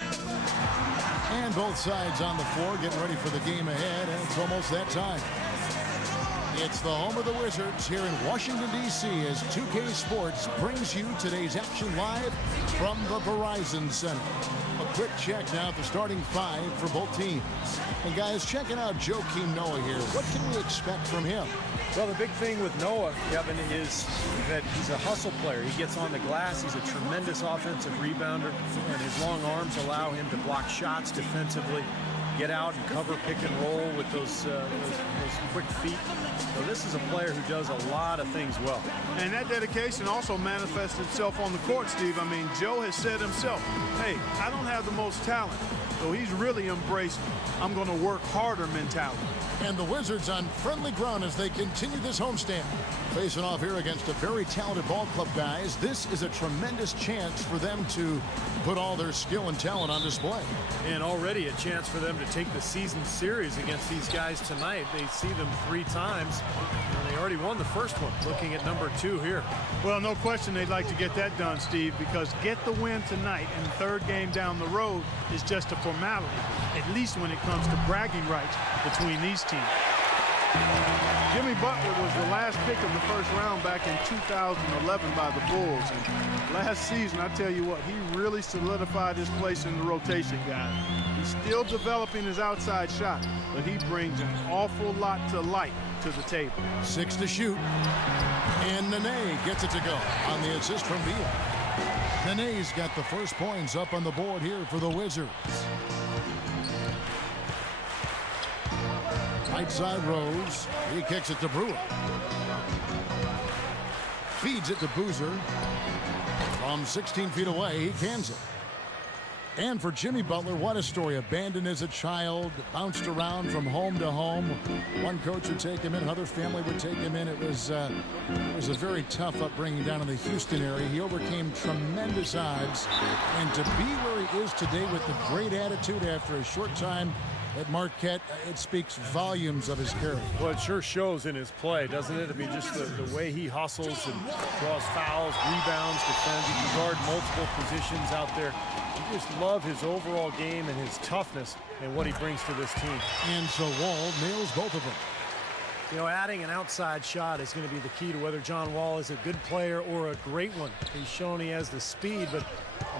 And both sides on the floor getting ready for the game ahead, and it's almost that time. It's the home of the Wizards here in Washington, D.C. as 2K Sports brings you today's action live from the Verizon Center. A quick check now at the starting five for both teams. And guys, checking out Joakim Noah here. What can we expect from him? Well, the big thing with Noah, Kevin, is that he's a hustle player. He gets on the glass. He's a tremendous offensive rebounder, and his long arms allow him to block shots defensively, get out and cover pick and roll with those quick feet. So this is a player who does a lot of things well. And that dedication also manifests itself on the court, Steve. I mean, Joe has said himself, hey, I don't have the most talent. So he's really embraced, I'm going to work harder mentality. And the Wizards on friendly ground as they continue this homestand. Facing off here against a very talented ball club, guys. This is a tremendous chance for them to put all their skill and talent on display. And already a chance for them to take the season series against these guys tonight. They see them 3 times, and they already won the first one, looking at number 2 here. Well, no question they'd like to get that done, Steve, because get the win tonight and the third game down the road is just a formality, at least when it comes to bragging rights between these teams. Jimmy Butler was the last pick of the first round back in 2011 by the Bulls. And last season, I tell you what, he really solidified his place in the rotation, guys. He's still developing his outside shot, but he brings an awful lot to light to the table. 6 to shoot. And Nene gets it to go on the assist from Beal. Nene's got the first points up on the board here for the Wizards. Right side Rose. He kicks it to Brewer. Feeds it to Boozer. From 16 feet away, he cans it. And for Jimmy Butler, what a story. Abandoned as a child, bounced around from home to home. One coach would take him in, another family would take him in. It was a very tough upbringing down in the Houston area. He overcame tremendous odds. And to be where he is today with the great attitude after a short time at Marquette, it speaks volumes of his character. Well, it sure shows in his play, doesn't it? I mean, just the way he hustles and draws fouls, rebounds, defends. He can guard multiple positions out there. You just love his overall game and his toughness and what he brings to this team. And so Wall nails both of them. You know, adding an outside shot is going to be the key to whether John Wall is a good player or a great one. He's shown he has the speed, but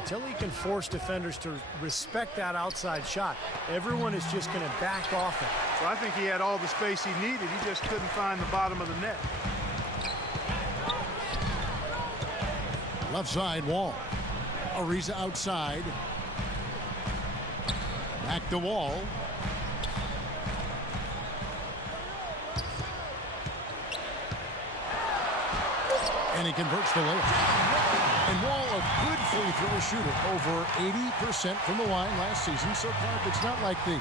until he can force defenders to respect that outside shot, everyone is just going to back off it. So I think he had all the space he needed. He just couldn't find the bottom of the net. Left side, Wall. Ariza outside. Back to Wall. And he converts the layup. And Wall, a good free throw shooter, over 80% from the line last season. So Clark, it's not like the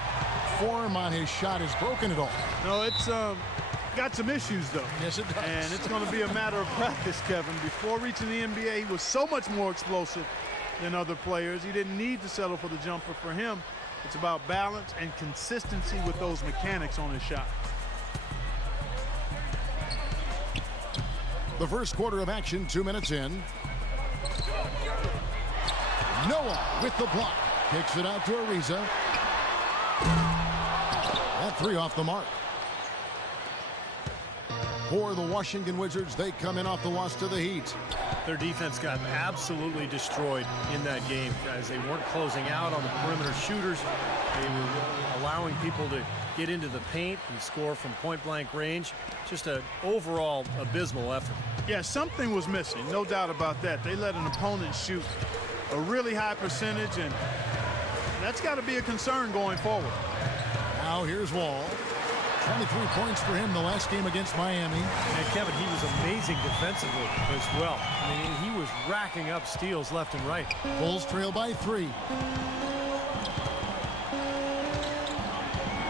form on his shot is broken at all. No, it's got some issues, though. Yes, it does. And it's going to be a matter of practice, Kevin. Before reaching the NBA, he was so much more explosive than other players. He didn't need to settle for the jumper. For him, it's about balance and consistency with those mechanics on his shot. The first quarter of action, 2 minutes in. Noah with the block. Kicks it out to Ariza. That 3 off the mark. For the Washington Wizards, they come in off the loss to the Heat. Their defense got absolutely destroyed in that game, guys. They weren't closing out on the perimeter shooters. They were allowing people to get into the paint and score from point-blank range. Just an overall abysmal effort. Yeah, something was missing, no doubt about that. They let an opponent shoot a really high percentage, and that's got to be a concern going forward. Now here's Wall. 23 points for him the last game against Miami. And Kevin, he was amazing defensively as well. I mean, he was racking up steals left and right. Bulls trail by 3.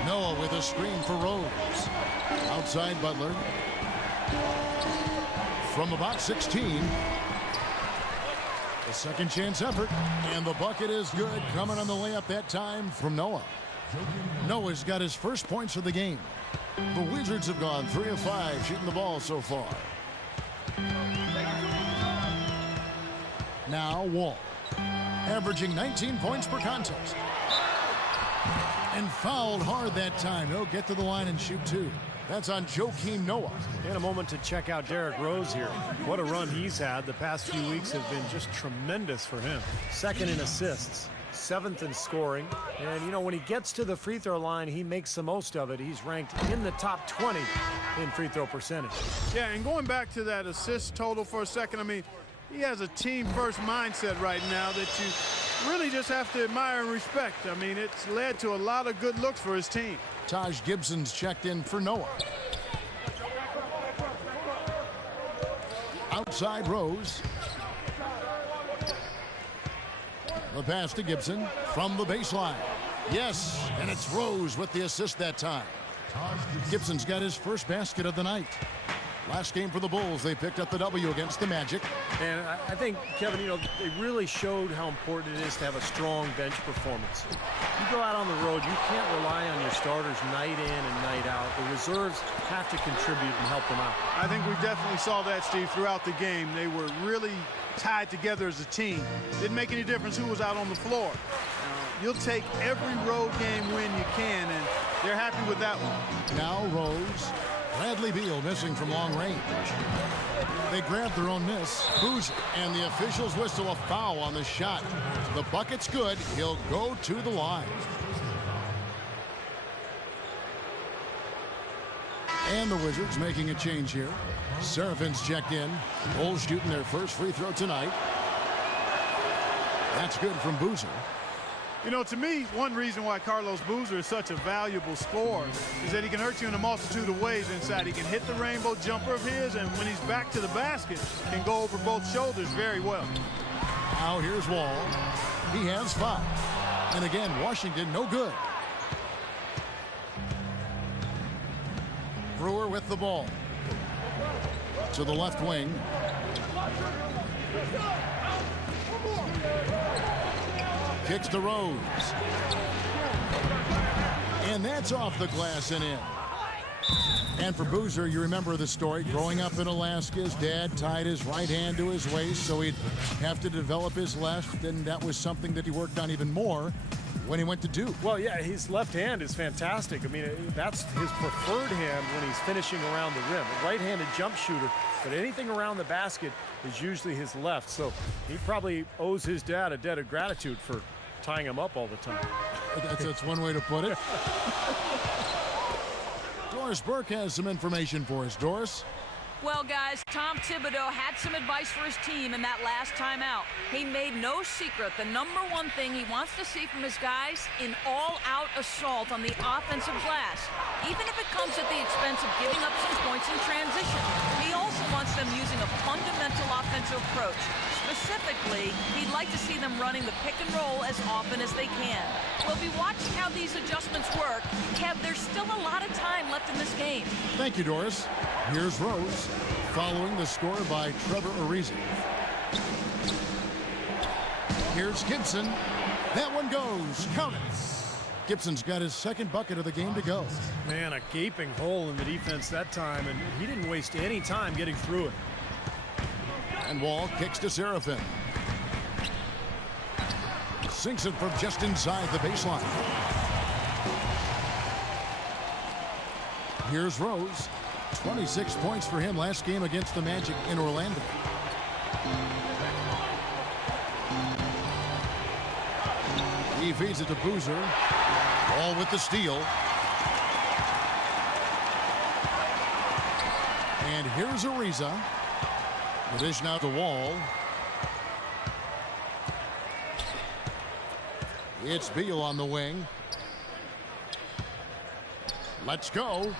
Noah with a screen for Rose. Outside Butler. From about 16. The second chance effort. And the bucket is good. Coming on the layup that time from Noah. Noah's got his first points of the game. The Wizards have gone 3 of 5 shooting the ball so far. Now Wall. averaging 19 points per contest. And fouled hard that time. He'll get to the line and shoot two. That's on Joakim Noah. And a moment to check out Derrick Rose here. What a run he's had. The past few weeks have been just tremendous for him. Second in assists, 7th in scoring. And, you know, when he gets to the free throw line, he makes the most of it. He's ranked in the top 20 in free throw percentage. Yeah, and going back to that assist total for a second, I mean, he has a team-first mindset right now that you really just have to admire and respect. I mean, it's led to a lot of good looks for his team. Taj Gibson's checked in for Noah. Outside Rose. The pass to Gibson from the baseline. Yes, and it's Rose with the assist that time. Gibson's got his first basket of the night. Last game for the Bulls, they picked up the W against the Magic. And I think, Kevin, you know, they really showed how important it is to have a strong bench performance. You go out on the road, you can't rely on your starters night in and night out. The reserves have to contribute and help them out. I think we definitely saw that, Steve, throughout the game. They were really tied together as a team. Didn't make any difference who was out on the floor. You'll take every road game win you can, and they're happy with that one. Now Rose. Bradley Beal missing from long range. They grabbed their own miss. Boozer, and the officials whistle a foul on the shot. The bucket's good. He'll go to the line. And the Wizards making a change here. Serafin's checked in. Bulls shooting their first free throw tonight. That's good from Boozer. You know, to me, one reason why Carlos Boozer is such a valuable scorer is that he can hurt you in a multitude of ways inside. He can hit the rainbow jumper of his, and when he's back to the basket, can go over both shoulders very well. Now here's Wall. He has 5. And again, Washington no good. Brewer with the ball. To the left wing. Kicks to Rose. And that's off the glass and in. And for Boozer, you remember the story. Growing up in Alaska, his dad tied his right hand to his waist so he'd have to develop his left, and that was something that he worked on even more when he went to Duke. Well, yeah, his left hand is fantastic. I mean, that's his preferred hand when he's finishing around the rim. A right-handed jump shooter, but anything around the basket is usually his left. So he probably owes his dad a debt of gratitude for tying him up all the time. That's one way to put it. Doris Burke has some information for us. Doris? Well, guys, Tom Thibodeau had some advice for his team in that last timeout. He made no secret the number one thing he wants to see from his guys in all-out assault on the offensive glass, even if it comes at the expense of giving up some points in transition. He also wants them using a fundamental offensive approach. Specifically, he'd like to see them running the pick and roll as often as they can. We'll be watching how these adjustments work. Kev, there's still a lot of time left in this game. Thank you, Doris. Here's Rose, following the score by Trevor Ariza. Here's Gibson. That one goes. Count it. Gibson's got his second bucket of the game to go. Man, a gaping hole in the defense that time, and he didn't waste any time getting through it. And Wall kicks to Serafin. Sinks it from just inside the baseline. Here's Rose. 26 points for him last game against the Magic in Orlando. He feeds it to Boozer. Ball with the steal. And here's Ariza. The dish now to Wall. It's Beal on the wing. Let's go.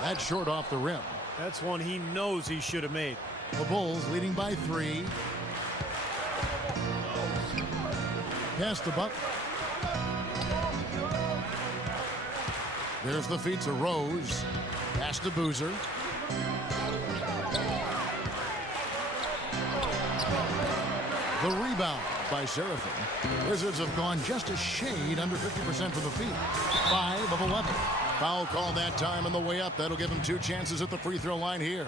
That's short off the rim. That's one he knows he should have made. The Bulls leading by 3. Pass the buck. There's the feed to Rose. Pass to Boozer. The rebound by Serafin. Wizards have gone just a shade under 50% from the field. 5 of 11. Foul call that time on the way up. That'll give him 2 chances at the free throw line here.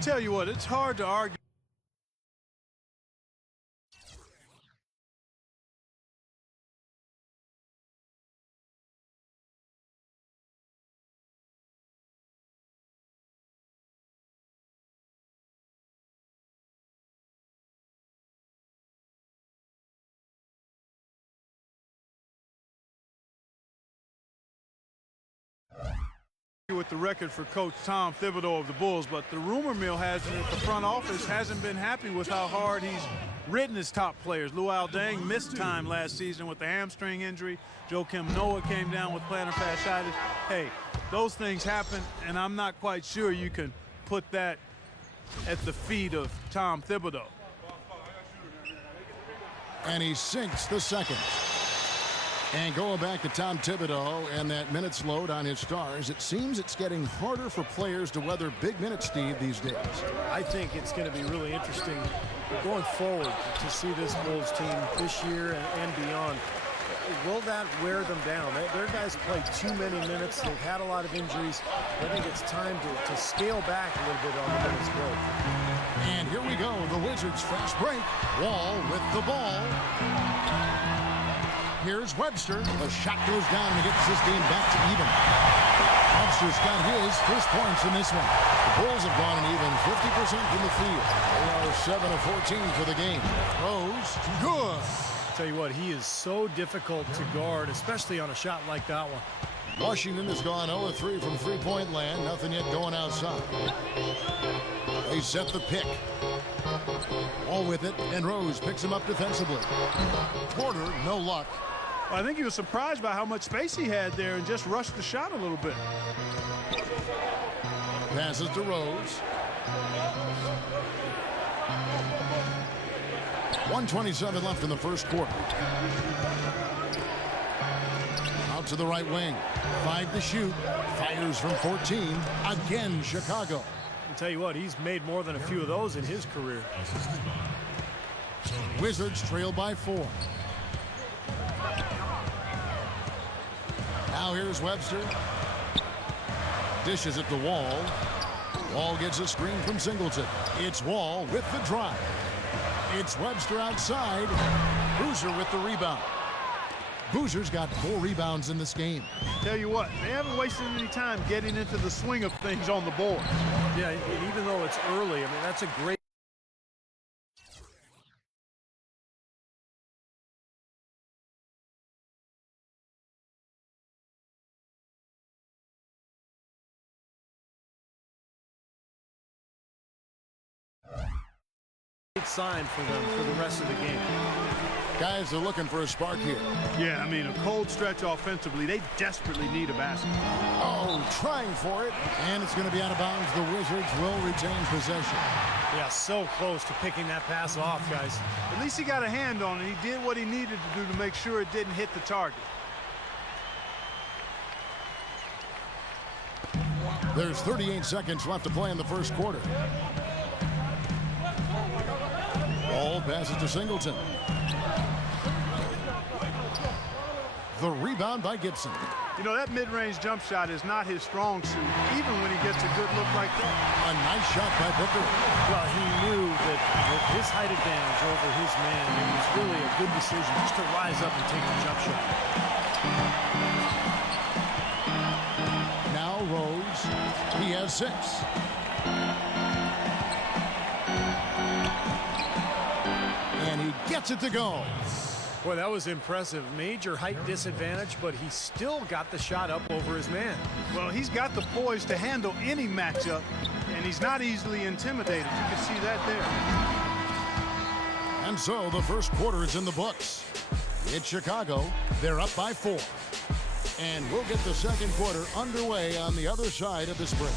Tell you what, it's hard to argue. with the record for Coach Tom Thibodeau of the Bulls, but the rumor mill has it that the front office hasn't been happy with how hard he's ridden his top players. Luol Deng missed time last season with the hamstring injury. Joakim Noah came down with plantar fasciitis. Hey, those things happen, and I'm not quite sure you can put that at the feet of Tom Thibodeau. And he sinks the second. And going back to Tom Thibodeau and that minutes load on his stars, it seems it's getting harder for players to weather big minutes, Steve, these days. I think it's going to be really interesting going forward to see this Bulls team this year and beyond. Will that wear them down? Their guys play too many minutes. They've had a lot of injuries. I think it's time to scale back a little bit on the minutes played. And here we go, the Wizards fast break. Wall with the ball. Here's Webster. The shot goes down and he gets this game back to even. Webster's got his first points in this one. The Bulls have gone an even 50% from the field. They are 7 of 14 for the game. Rose, good. Tell you what, he is so difficult to guard, especially on a shot like that one. Washington has gone 0 of 3 from three-point land. Nothing yet going outside. They set the pick. All with it, and Rose picks him up defensively. Porter, no luck. I think he was surprised by how much space he had there and just rushed the shot a little bit. Passes to Rose. 1:27 left in the first quarter. Out to the right wing. 5 to shoot. Fires from 14. Again, Chicago. I'll tell you what, he's made more than a few of those in his career. Wizards trail by 4. Now here's Webster. Dishes at the Wall. Wall gets a screen from Singleton. It's Wall with the drive. It's Webster outside. Boozer with the rebound. Boozer's got 4 rebounds in this game. Tell you what, they haven't wasted any time getting into the swing of things on the board. Yeah, and even though it's early, I mean, that's a great sign for them for the rest of the game. Guys are looking for a spark here. Yeah, I mean, a cold stretch offensively. They desperately need a basket. Oh, trying for it. And it's going to be out of bounds. The Wizards will retain possession. Yeah, so close to picking that pass off, guys. At least he got a hand on it. He did what he needed to do to make sure it didn't hit the target. There's 38 seconds left to play in the first quarter. Ball passes to Singleton. The rebound by Gibson. You know, that mid-range jump shot is not his strong suit, even when he gets a good look like that. A nice shot by Booker. Well, he knew that with his height advantage over his man, it was really a good decision just to rise up and take the jump shot. Now Rose. He has 6. And he gets it to go. Boy, that was impressive. Major height disadvantage, but he still got the shot up over his man. Well, he's got the poise to handle any matchup, and he's not easily intimidated. You can see that there. And so the first quarter is in the books. It's Chicago. They're up by 4. And we'll get the second quarter underway on the other side of this break.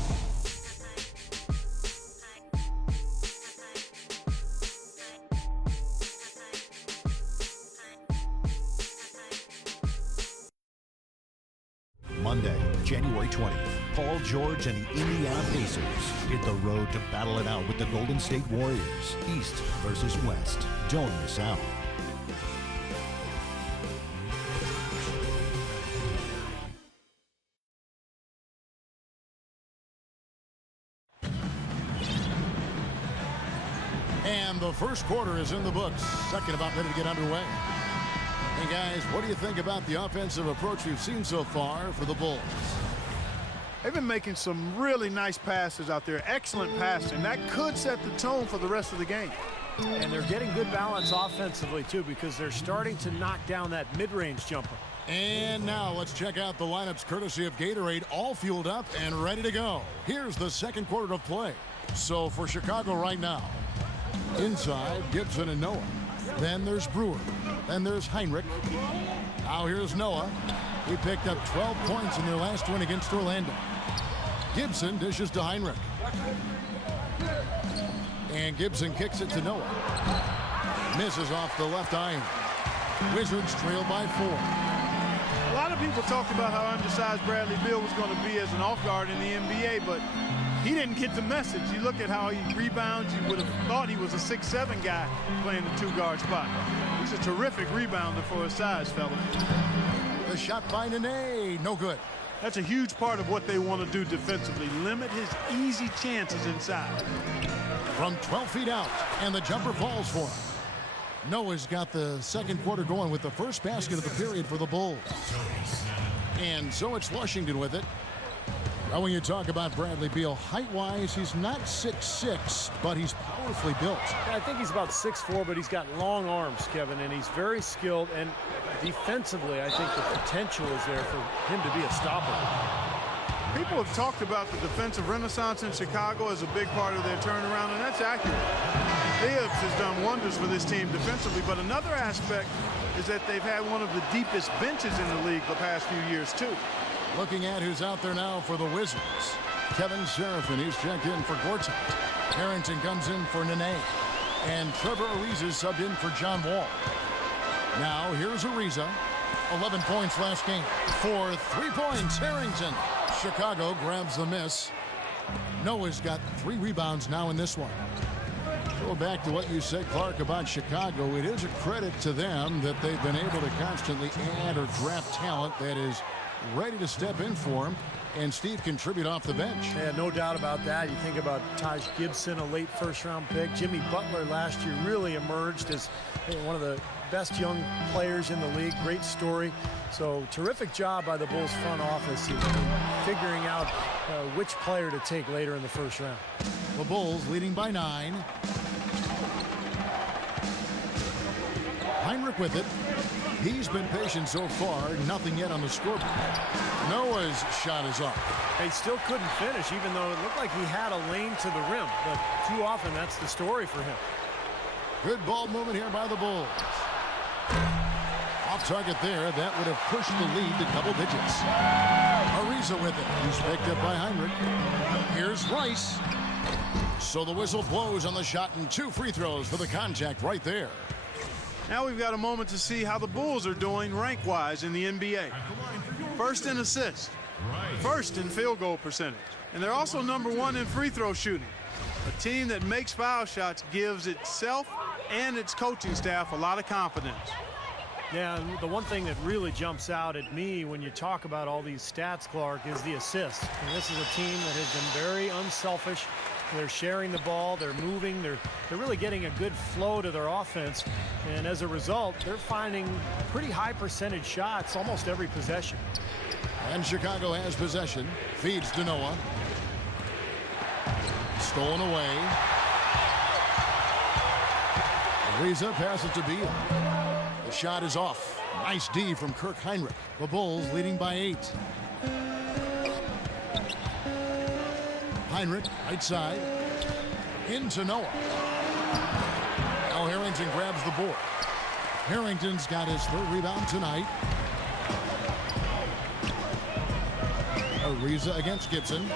Monday, January 20th, Paul George and the Indiana Pacers hit the road to battle it out with the Golden State Warriors, East versus West. Don't miss out. And the first quarter is in the books. Second about ready to get underway. Hey guys, what do you think about the offensive approach we've seen so far for the Bulls? They've been making some really nice passes out there. Excellent passing. That could set the tone for the rest of the game. And they're getting good balance offensively, too, because they're starting to knock down that mid-range jumper. And now let's check out the lineups courtesy of Gatorade, all fueled up and ready to go. Here's the second quarter of play. So for Chicago right now, inside, Gibson and Noah. Then there's Brewer. Then there's Heinrich. Now here's Noah. He picked up 12 points in their last win against Orlando. Gibson dishes to Heinrich. And Gibson kicks it to Noah. Misses off the left iron. Wizards trail by 4. A lot of people talked about how undersized Bradley Beal was going to be as an off guard in the NBA, but he didn't get the message. You look at how he rebounds, you would have thought he was a 6'7" guy playing the 2-guard spot. He's a terrific rebounder for his size, fellas. The shot by Nene, no good. That's a huge part of what they want to do defensively, limit his easy chances inside. From 12 feet out, and the jumper falls for him. Noah's got the second quarter going with the first basket of the period for the Bulls. And so it's Washington with it. Now when you talk about Bradley Beal, height-wise, he's not 6'6", but he's powerfully built. Yeah, I think he's about 6'4", but he's got long arms, Kevin, and he's very skilled. And defensively, I think the potential is there for him to be a stopper. People have talked about the defensive renaissance in Chicago as a big part of their turnaround, and that's accurate. Hibbs has done wonders for this team defensively, but another aspect is that they've had one of the deepest benches in the league the past few years, too. Looking at who's out there now for the Wizards. Kevin Seraphin, he's checked in for Gortat. Harrington comes in for Nene. And Trevor Ariza subbed in for John Wall. Now here's Ariza. 11 points last game. For 3 points, Harrington. Chicago grabs the miss. Noah's got 3 rebounds now in this one. Go back to what you said, Clark, about Chicago. It is a credit to them that they've been able to constantly add or draft talent that is ready to step in for him, and Steve contribute off the bench. Yeah, no doubt about that. You think about Taj Gibson, a late first-round pick. Jimmy Butler last year really emerged as one of the best young players in the league. Great story. So terrific job by the Bulls front office in figuring out which player to take later in the first round. The Bulls leading by 9. Heinrich with it. He's been patient so far. Nothing yet on the scoreboard. Noah's shot is up. He still couldn't finish, even though it looked like he had a lane to the rim. But too often, that's the story for him. Good ball movement here by the Bulls. Off target there. That would have pushed the lead to double digits. Ariza with it. He's picked up by Heinrich. Here's Rice. So the whistle blows on the shot, and 2 free throws for the contact right there. Now we've got a moment to see how the Bulls are doing rank-wise in the NBA. First in assists, first in field goal percentage, and they're also number 1 in free throw shooting. A team that makes foul shots gives itself and its coaching staff a lot of confidence. Yeah, and the one thing that really jumps out at me when you talk about all these stats, Clark, is the assists. And this is a team that has been very unselfish. They're sharing the ball, they're moving, they're really getting a good flow to their offense. And as a result, they're finding pretty high percentage shots almost every possession. And Chicago has possession. Feeds to Noah. Stolen away. Ariza passes to Beal. The shot is off. Nice D from Kirk Heinrich. The Bulls leading by 8. Heinrich, right side. Into Noah. Now Harrington grabs the board. Harrington's got his 3rd rebound tonight. Ariza against Gibson.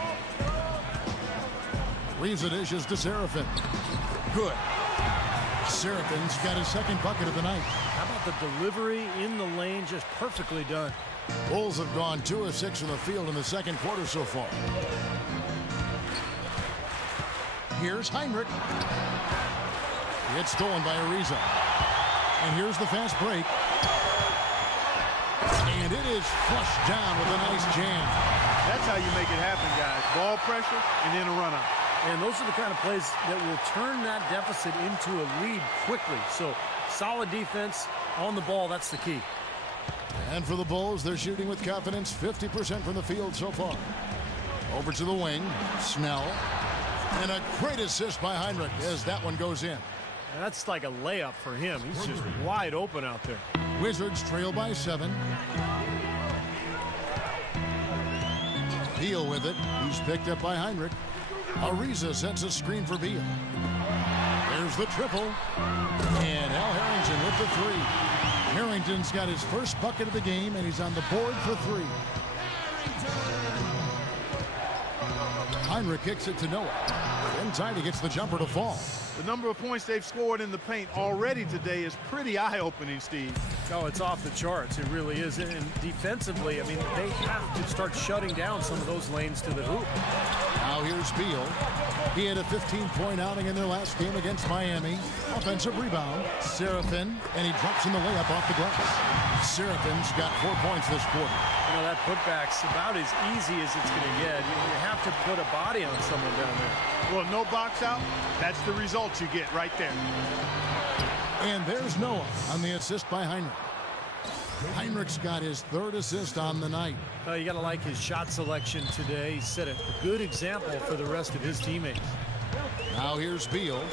Ariza dishes to Seraphin. Good. Seraphin's got his 2nd bucket of the night. How about the delivery in the lane, just perfectly done. Bulls have gone 2 of 6 from the field in the second quarter so far. Here's Heinrich. It's stolen by Ariza. And here's the fast break. And it is flushed down with a nice jam. That's how you make it happen, guys. Ball pressure and then a run-up. And those are the kind of plays that will turn that deficit into a lead quickly. So solid defense on the ball, that's the key. And for the Bulls, they're shooting with confidence, 50% from the field so far. Over to the wing, Snell. And a great assist by Heinrich as that one goes in. That's like a layup for him. He's just wide open out there. Wizards trail by 7. Beal with it. He's picked up by Heinrich. Ariza sets a screen for Beal. There's the triple. And Al Harrington with the 3. Harrington's got his first bucket of the game, and he's on the board for 3. Heinrich kicks it to Noah. Inside, he gets the jumper to fall. The number of points they've scored in the paint already today is pretty eye-opening, Steve. Oh, it's off the charts. It really is. And defensively, I mean, they have to start shutting down some of those lanes to the hoop. Now here's Beal. He had a 15-point outing in their last game against Miami. Offensive rebound. Seraphin, and he drops in the layup off the glass. Seraphin's got 4 points this quarter. You know, that putback's about as easy as it's going to get. You have to put a body on someone down there. Well, no box out. That's the result you get right there. And there's Noah on the assist by Heinrich. Heinrich's got his 3rd assist on the night. You got to like his shot selection today. He set a good example for the rest of his teammates. Now here's Beal.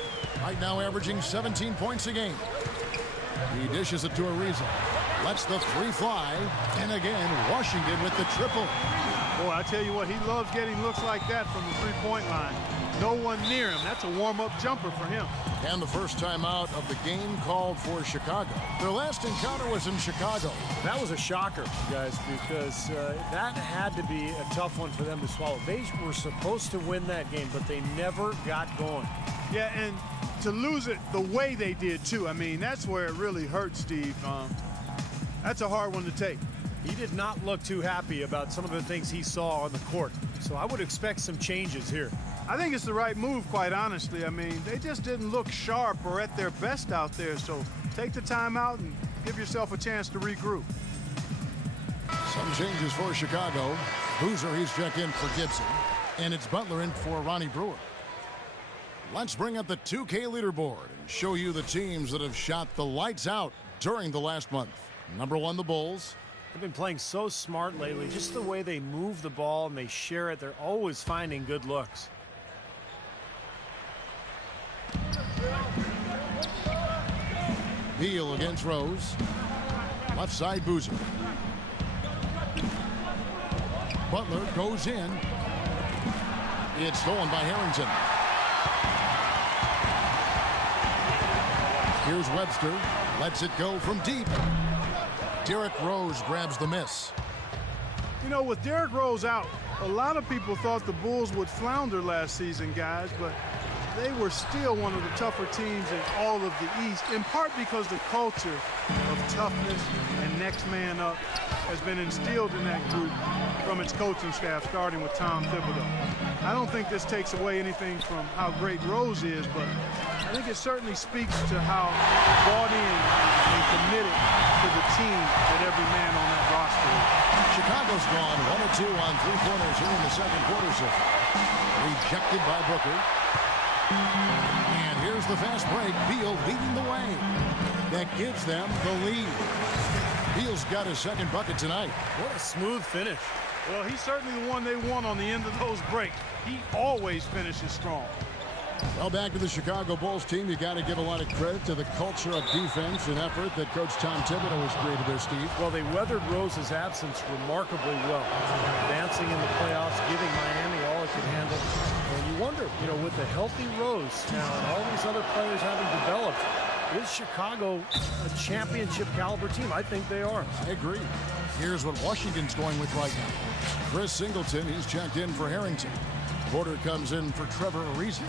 Right now averaging 17 points a game. He dishes it to Ariza. Lets the 3 fly. And again, Washington with the triple. Boy, I tell you what, he loves getting looks like that from the 3-point line. No one near him. That's a warm-up jumper for him. And the first time out of the game called for Chicago. Their last encounter was in Chicago. That was a shocker, guys, because that had to be a tough one for them to swallow. They were supposed to win that game, but they never got going. Yeah, and to lose it the way they did, too. I mean, that's where it really hurts, Steve. That's a hard one to take. He did not look too happy about some of the things he saw on the court. So I would expect some changes here. I think it's the right move, quite honestly. I mean, they just didn't look sharp or at their best out there. So take the time out and give yourself a chance to regroup. Some changes for Chicago. Boozer, he's checked in for Gibson. And it's Butler in for Ronnie Brewer. Let's bring up the 2K leaderboard and show you the teams that have shot the lights out during the last month. Number 1, the Bulls. They've been playing so smart lately. Just the way they move the ball and they share it, they're always finding good looks. Beal against Rose. Left side, Boozer. Butler goes in. It's stolen by Harrington. Here's Webster. Lets it go from deep. Derrick Rose grabs the miss. You know, with Derrick Rose out, a lot of people thought the Bulls would flounder last season, guys, but they were still one of the tougher teams in all of the East, in part because the culture of toughness and next man up has been instilled in that group from its coaching staff, starting with Tom Thibodeau. I don't think this takes away anything from how great Rose is, but I think it certainly speaks to how bought in and committed to the team that every man on that roster is. Chicago's gone 1 of 2 on 3-pointers here in the second quarter. So rejected by Booker. And here's the fast break. Beal leading the way. That gives them the lead. Beal's got his second bucket tonight. What a smooth finish. Well, he's certainly the one they want on the end of those breaks. He always finishes strong. Well, back to the Chicago Bulls team, you got to give a lot of credit to the culture of defense and effort that Coach Tom Thibodeau has created there, Steve. Well, they weathered Rose's absence remarkably well. Advancing in the playoffs, giving Miami all it could handle. And you wonder, you know, with the healthy Rose now and all these other players having developed, is Chicago a championship caliber team? I think they are. I agree. Here's what Washington's going with right now. Chris Singleton, he's checked in for Harrington. Porter comes in for Trevor Ariza,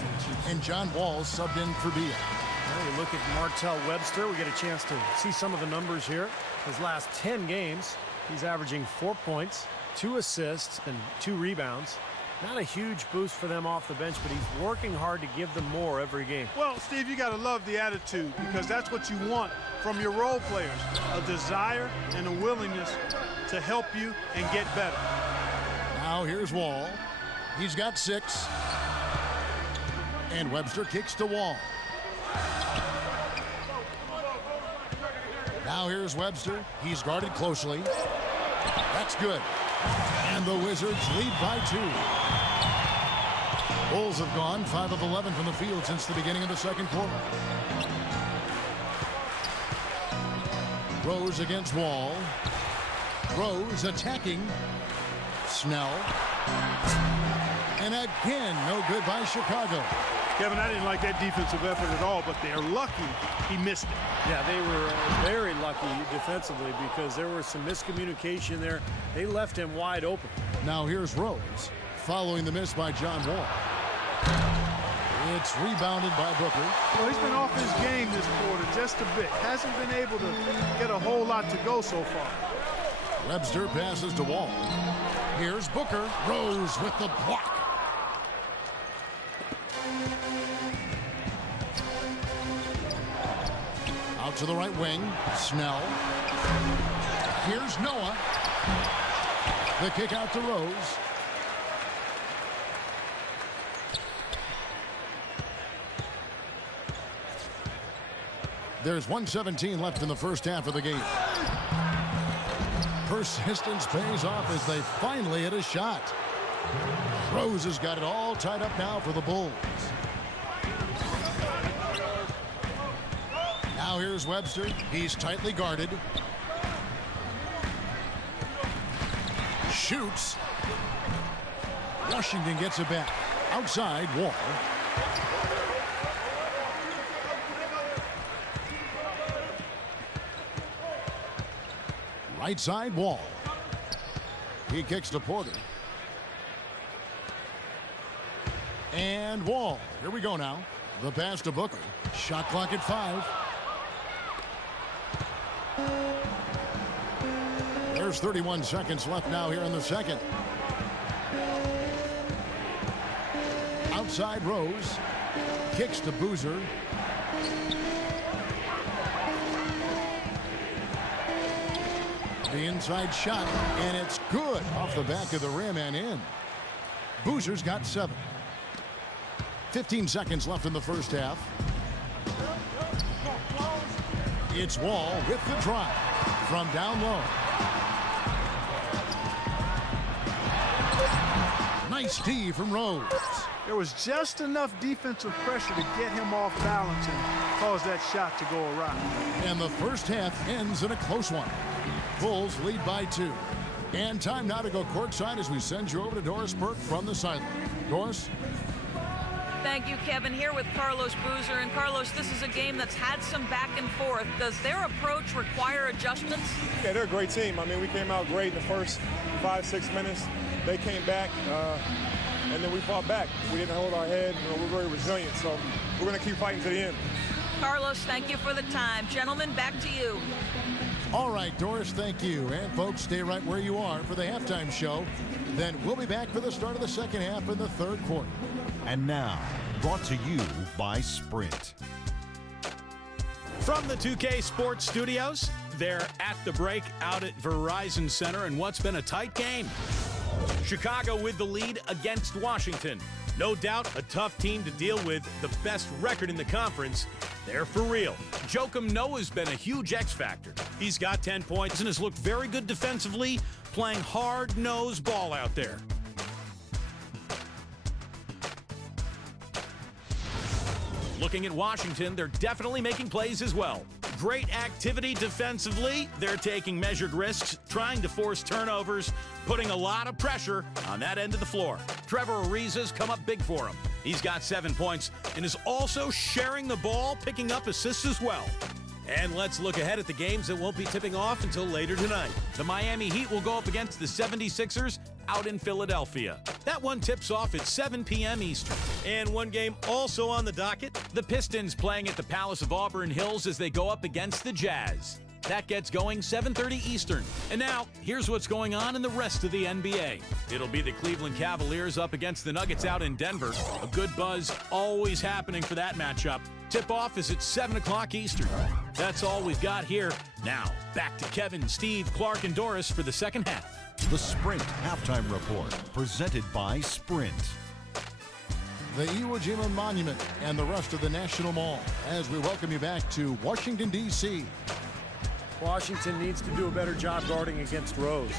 and John Wall subbed in for Beal. Well, you look at Martell Webster. We get a chance to see some of the numbers here. His last 10 games, he's averaging 4 points, 2 assists, and 2 rebounds. Not a huge boost for them off the bench, but he's working hard to give them more every game. Well, Steve, you got to love the attitude because that's what you want from your role players, a desire and a willingness to help you and get better. Now here's Wall. He's got 6. And Webster kicks to Wall. Now here's Webster. He's guarded closely. That's good. And the Wizards lead by 2. Bulls have gone 5 of 11 from the field since the beginning of the second quarter. Rose against Wall. Rose attacking. Snell. And again, no good by Chicago. Kevin, I didn't like that defensive effort at all, but they're lucky he missed it. Yeah, they were very lucky defensively because there was some miscommunication there. They left him wide open. Now here's Rose, following the miss by John Wall. It's rebounded by Booker. Well, he's been off his game this quarter just a bit. Hasn't been able to get a whole lot to go so far. Webster passes to Wall. Here's Booker. Rose with the block. Out to the right wing. Snell. Here's Noah. The kick out to Rose. There's 1:17 left in the first half of the game. Persistence pays off as they finally hit a shot. Rose has got it all tied up now for the Bulls. Now here's Webster. He's tightly guarded. Shoots. Washington gets it back. Outside, Wall. Right side, Wall. He kicks to Porter. And Wall. Here we go now. The pass to Booker. Shot clock at 5. There's 31 seconds left now here in the second. Outside Rose. Kicks to Boozer. The inside shot, and it's good off the back of the rim and in. Boozer's got 7. 15 seconds left in the first half. It's Wall with the drive from down low. Nice D from Rose. There was just enough defensive pressure to get him off balance and cause that shot to go awry. And the first half ends in a close one. Bulls lead by 2. And time now to go courtside as we send you over to Doris Burke from the sideline. Doris? Thank you, Kevin. Here with Carlos Boozer. And Carlos, this is a game that's had some back and forth. Does their approach require adjustments? Yeah, they're a great team. I mean, we came out great in the first 5-6 minutes. They came back, and then we fought back. We didn't hold our head. We're very resilient, so we're going to keep fighting to the end. Carlos, thank you for the time. Gentlemen, back to you. All right, Doris, thank you. And folks, stay right where you are for the halftime show. Then we'll be back for the start of the second half in the third quarter. And now, brought to you by Sprint. From the 2K Sports Studios, they're at the break out at Verizon Center in what's been a tight game. Chicago with the lead against Washington. No doubt a tough team to deal with, the best record in the conference. They're for real. Joakim Noah's been a huge X factor. He's got 10 points and has looked very good defensively, playing hard-nosed ball out there. Looking at Washington, they're definitely making plays as well. Great activity defensively. They're taking measured risks, trying to force turnovers, putting a lot of pressure on that end of the floor. Trevor Ariza's come up big for him. He's got 7 points and is also sharing the ball, picking up assists as well. And let's look ahead at the games that won't be tipping off until later tonight. The Miami Heat will go up against the 76ers out in Philadelphia. That one tips off at 7 p.m. Eastern. And one game also on the docket, the Pistons playing at the Palace of Auburn Hills as they go up against the Jazz. That gets going 7:30 Eastern. And now, here's what's going on in the rest of the NBA. It'll be the Cleveland Cavaliers up against the Nuggets out in Denver. A good buzz always happening for that matchup. Tip-off is at 7 o'clock Eastern. That's all we've got here. Now, back to Kevin, Steve, Clark, and Doris for the second half. The Sprint Halftime Report, presented by Sprint. The Iwo Jima Monument and the rest of the National Mall as we welcome you back to Washington, D.C. Washington needs to do a better job guarding against Rose.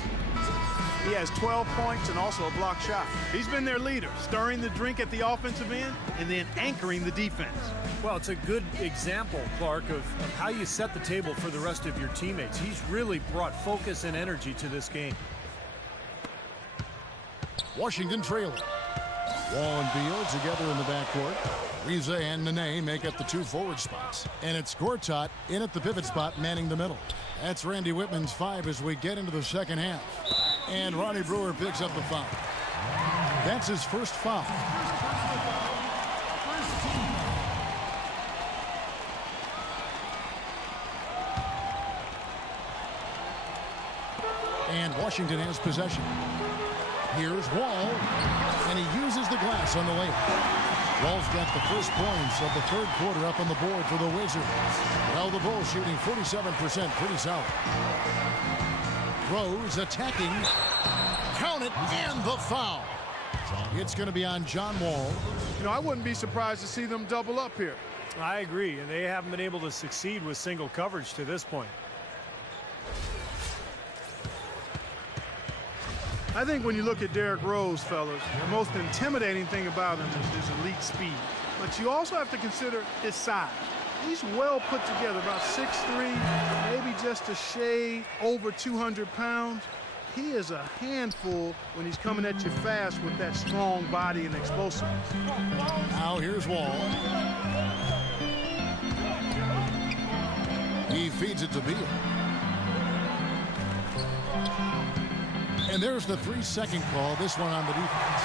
He has 12 points and also a block shot. He's been their leader, stirring the drink at the offensive end and then anchoring the defense. Well, it's a good example, Clark, of how you set the table for the rest of your teammates. He's really brought focus and energy to this game. Washington trailing. Wall and Beal together in the backcourt. Riza and Nene make up the two forward spots. And it's Gortat in at the pivot spot, manning the middle. That's Randy Whitman's 5 as we get into the second half. And Ronnie Brewer picks up the foul. That's his first foul. And Washington has possession. Here's Wall, and he uses the glass on the layup. Wall's got the first points of the third quarter up on the board for the Wizards. Well, the Bulls shooting 47%, pretty solid. Rose attacking. Count it, and the foul. It's going to be on John Wall. You know, I wouldn't be surprised to see them double up here. I agree, and they haven't been able to succeed with single coverage to this point. I think when you look at Derrick Rose, fellas, the most intimidating thing about him is his elite speed. But you also have to consider his size. He's well put together, about 6'3", maybe just a shade over 200 pounds. He is a handful when he's coming at you fast with that strong body and explosiveness. Now here's Wall. He feeds it to Beal. And there's the 3-second call, this one on the defense.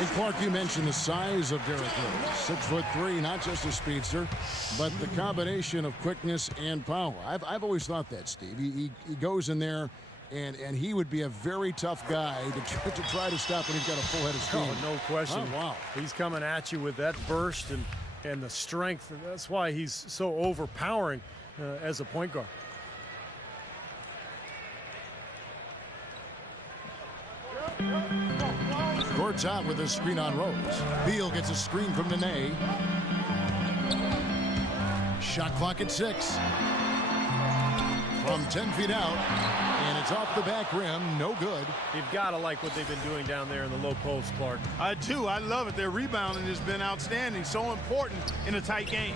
And Clark, you mentioned the size of Derrick Rose. 6'3", not just a speedster, but the combination of quickness and power. I've always thought that, Steve. He goes in there, and he would be a very tough guy to try to stop when he's got a full head of steam. Oh, no question. Oh, wow. He's coming at you with that burst and the strength. That's why he's so overpowering as a point guard. Gortat with a screen on Rose. Beal gets a screen from Nene. Shot clock at 6. From 10 feet out, and it's off the back rim, no good. You've got to like what they've been doing down there in the low post, Clark. I do. I love it. Their rebounding has been outstanding. So important in a tight game.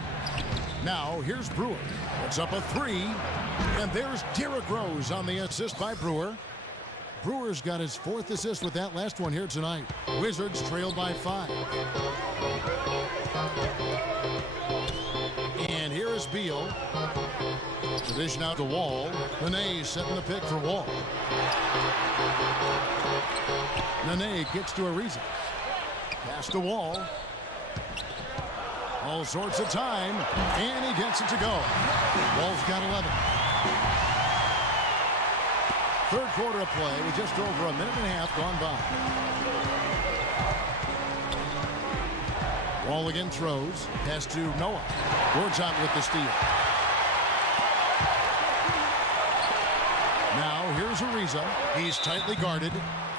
Now, here's Brewer. It's up a 3, and there's Derrick Rose on the assist by Brewer. Brewer's got his 4th assist with that last one here tonight. Wizards trail by 5. And here is Beal. Division out to Wall. Nene setting the pick for Wall. Nene kicks to Ariza. Pass to Wall. All sorts of time, and he gets it to go. Wall's got 11. Third quarter of play with just over a minute and a half gone by. Wall again throws. Pass to Noah. Gortat with the steal. Now here's Ariza. He's tightly guarded.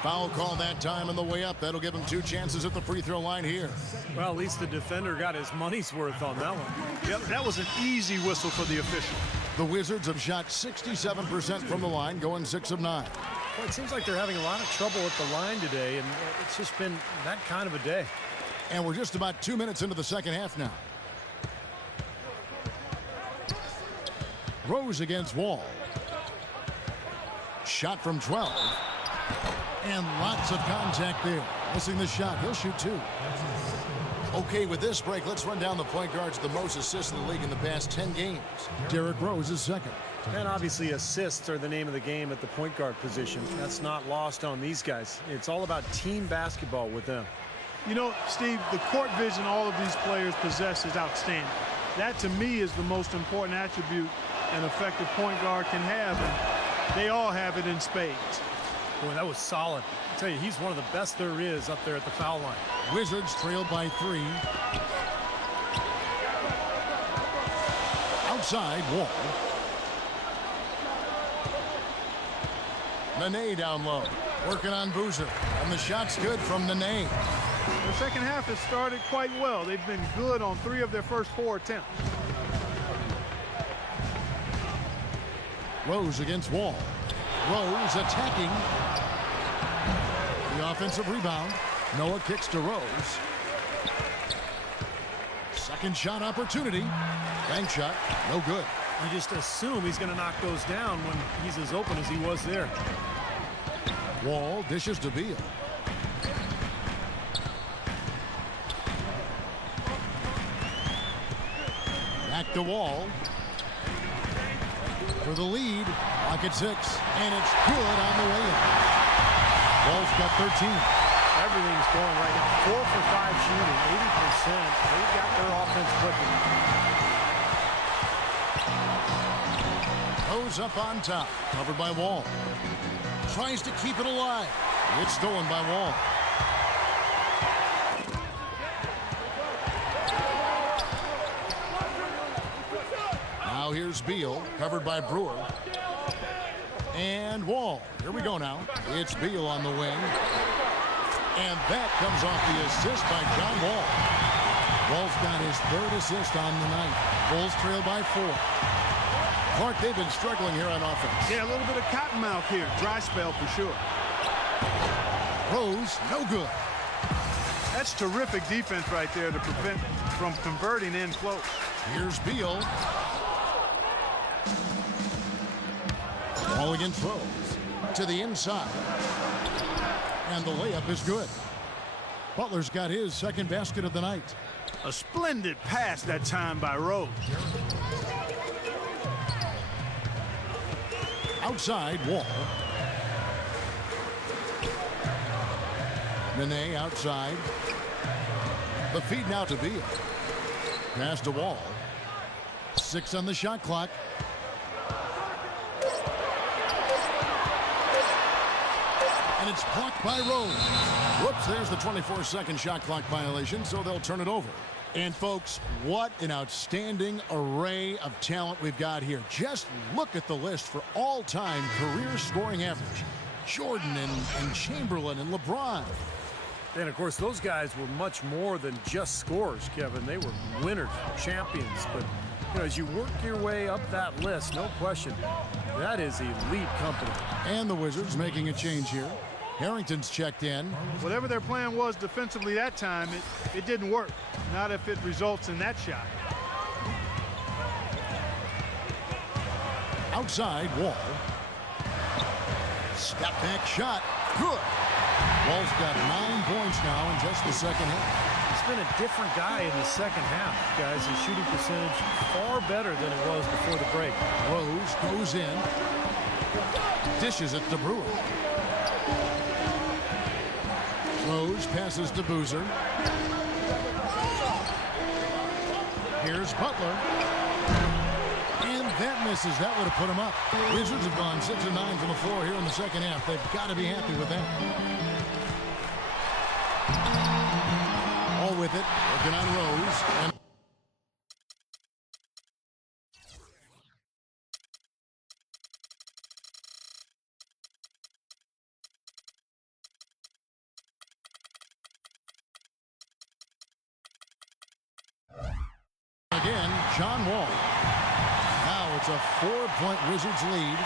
Foul call that time on the way up. That'll give him 2 chances at the free throw line here. Well, at least the defender got his money's worth on that one. Yep, that was an easy whistle for the official. The Wizards have shot 67% from the line, going 6 of 9. Well, it seems like they're having a lot of trouble at the line today, and it's just been that kind of a day. And we're just about 2 minutes into the second half now. Rose against Wall. Shot from 12. And lots of contact there. Missing the shot. He'll shoot 2. Okay, with this break, let's run down the point guards with the most assists in the league in the past 10 games. Derrick Rose is second. And obviously assists are the name of the game at the point guard position. That's not lost on these guys. It's all about team basketball with them. You know, Steve, the court vision all of these players possess is outstanding. That, to me, is the most important attribute an effective point guard can have, and they all have it in spades. Boy, that was solid. I tell you, he's one of the best there is up there at the foul line. Wizards trailed by 3. Outside, Wall. Nene down low. Working on Boozer. And the shot's good from Nene. The second half has started quite well. They've been good on 3 of their first 4 attempts. Rose against Wall. Rose attacking. The offensive rebound. Noah kicks to Rose. Second shot opportunity. Bank shot, no good. You just assume he's going to knock those down when he's as open as he was there. Wall dishes to Beal. Back to Wall. For the lead. Rocket 6. And it's good on the way in. Wall's got 13. Everything's going right now. 4 for 5 shooting, 80%. They've got their offense clicking. Rose up on top. Covered by Wall. Tries to keep it alive. It's stolen by Wall. Now here's Beal, covered by Brewer. And Wall. Here we go now. It's Beal on the wing. And that comes off the assist by John Wall. Wall's got his third assist on the night. Bulls trail by 4. Clark, they've been struggling here on offense. Yeah, a little bit of cottonmouth here. Dry spell for sure. Rose, no good. That's terrific defense right there to prevent from converting in close. Here's Beal. Ball against Rose. To the inside. And the layup is good. Butler's got his second basket of the night. A splendid pass that time by Rose. Outside, Wall. Nene outside. The feed now to Beal. Pass to Wall. 6 on the shot clock. And it's blocked by Rose. Whoops, there's the 24-second shot clock violation, so they'll turn it over. And folks, what an outstanding array of talent we've got here. Just look at the list for all-time career scoring average. Jordan and Chamberlain and LeBron. And of course, those guys were much more than just scorers, Kevin. They were winners, champions. But you know, as you work your way up that list, no question, that is elite company. And the Wizards making a change here. Harrington's checked in. Whatever their plan was defensively that time, it didn't work. Not if it results in that shot. Outside, Wall. Step back shot. Good. Wall's got 9 points now in just the second half. He's been a different guy in the second half, guys. His shooting percentage far better than it was before the break. Rose goes in. Dishes it to Brewer. Rose passes to Boozer. Here's Butler. And that misses. That would have put him up. Wizards have gone 6 of 9 from the floor here in the second half. They've got to be happy with that. All with it. Working on Rose. And again, John Wall. Now it's a 4-point Wizards lead.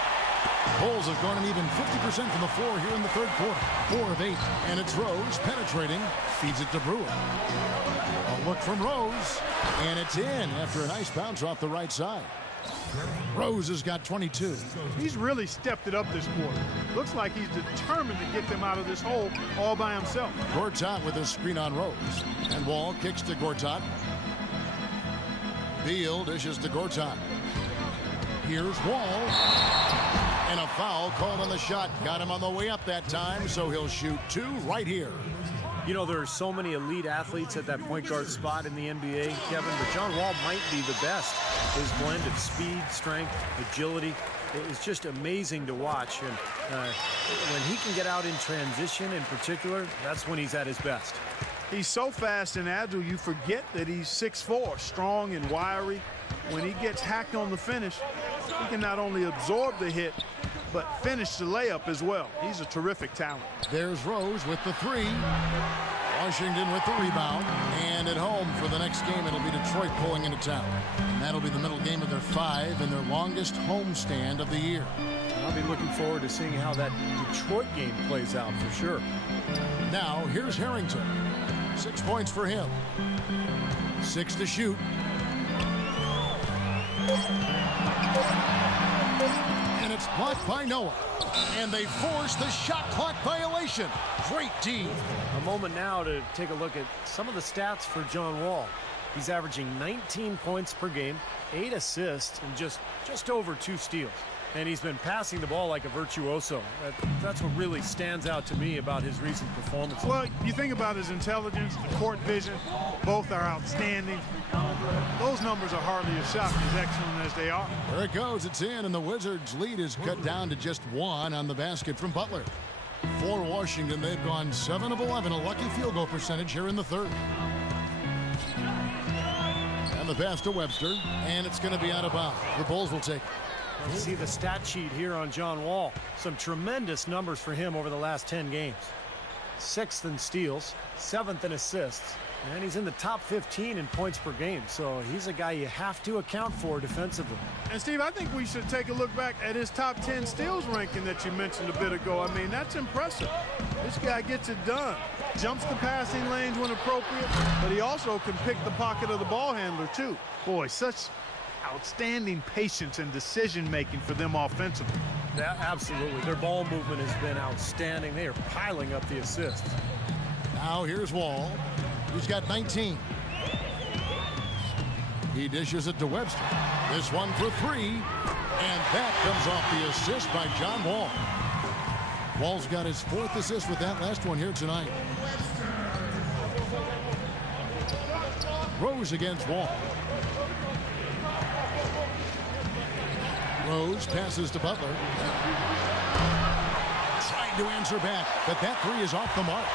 Bulls have gone an even 50% from the floor here in the third quarter. 4 of 8. And it's Rose penetrating. Feeds it to Brewer. A look from Rose. And it's in after a nice bounce off the right side. Rose has got 22. He's really stepped it up this quarter. Looks like he's determined to get them out of this hole all by himself. Gortat with a screen on Rose. And Wall kicks to Gortat. Beal dishes to Gortat. Here's Wall. And a foul called on the shot. Got him on the way up that time, so he'll shoot 2 right here. You know, there are so many elite athletes at that point guard spot in the NBA, Kevin, but John Wall might be the best. His blend of speed, strength, agility, it's just amazing to watch. And when he can get out in transition in particular, that's when he's at his best. He's so fast and agile, you forget that he's 6'4", strong and wiry. When he gets hacked on the finish, he can not only absorb the hit, but finish the layup as well. He's a terrific talent. There's Rose with the 3. Washington with the rebound. And at home for the next game, it'll be Detroit pulling into town. And that'll be the middle game of their 5 and their longest homestand of the year. I'll be looking forward to seeing how that Detroit game plays out for sure. Now, here's Harrington. 6 points for him. 6 to shoot. And it's blocked by Noah. And they force the shot clock violation. Great D. A moment now to take a look at some of the stats for John Wall. He's averaging 19 points per game, 8 assists, and just over 2 steals. And he's been passing the ball like a virtuoso. That's what really stands out to me about his recent performance. Well, you think about his intelligence, the court vision, both are outstanding. Those numbers are hardly as shocking, as excellent as they are. There it goes, it's in, and the Wizards' lead is cut down to just 1 on the basket from Butler. For Washington, they've gone 7 of 11, a lucky field goal percentage here in the third. And the pass to Webster, and it's going to be out of bounds. The Bulls will take it. Let's see the stat sheet here on John Wall. Some tremendous numbers for him over the last 10 games. 6th in steals, 7th in assists, and he's in the top 15 in points per game. So he's a guy you have to account for defensively. And Steve, I think we should take a look back at his top 10 steals ranking that you mentioned a bit ago. I mean, that's impressive. This guy gets it done. Jumps the passing lanes when appropriate, but he also can pick the pocket of the ball handler too. Boy, such outstanding patience and decision-making for them offensively. Yeah, absolutely. Their ball movement has been outstanding. They are piling up the assists. Now here's Wall. He's got 19. He dishes it to Webster. This one for 3. And that comes off the assist by John Wall. Wall's got his 4th assist with that last one here tonight. Rose against Wall. Rose passes to Butler. Trying to answer back, but that 3 is off the mark.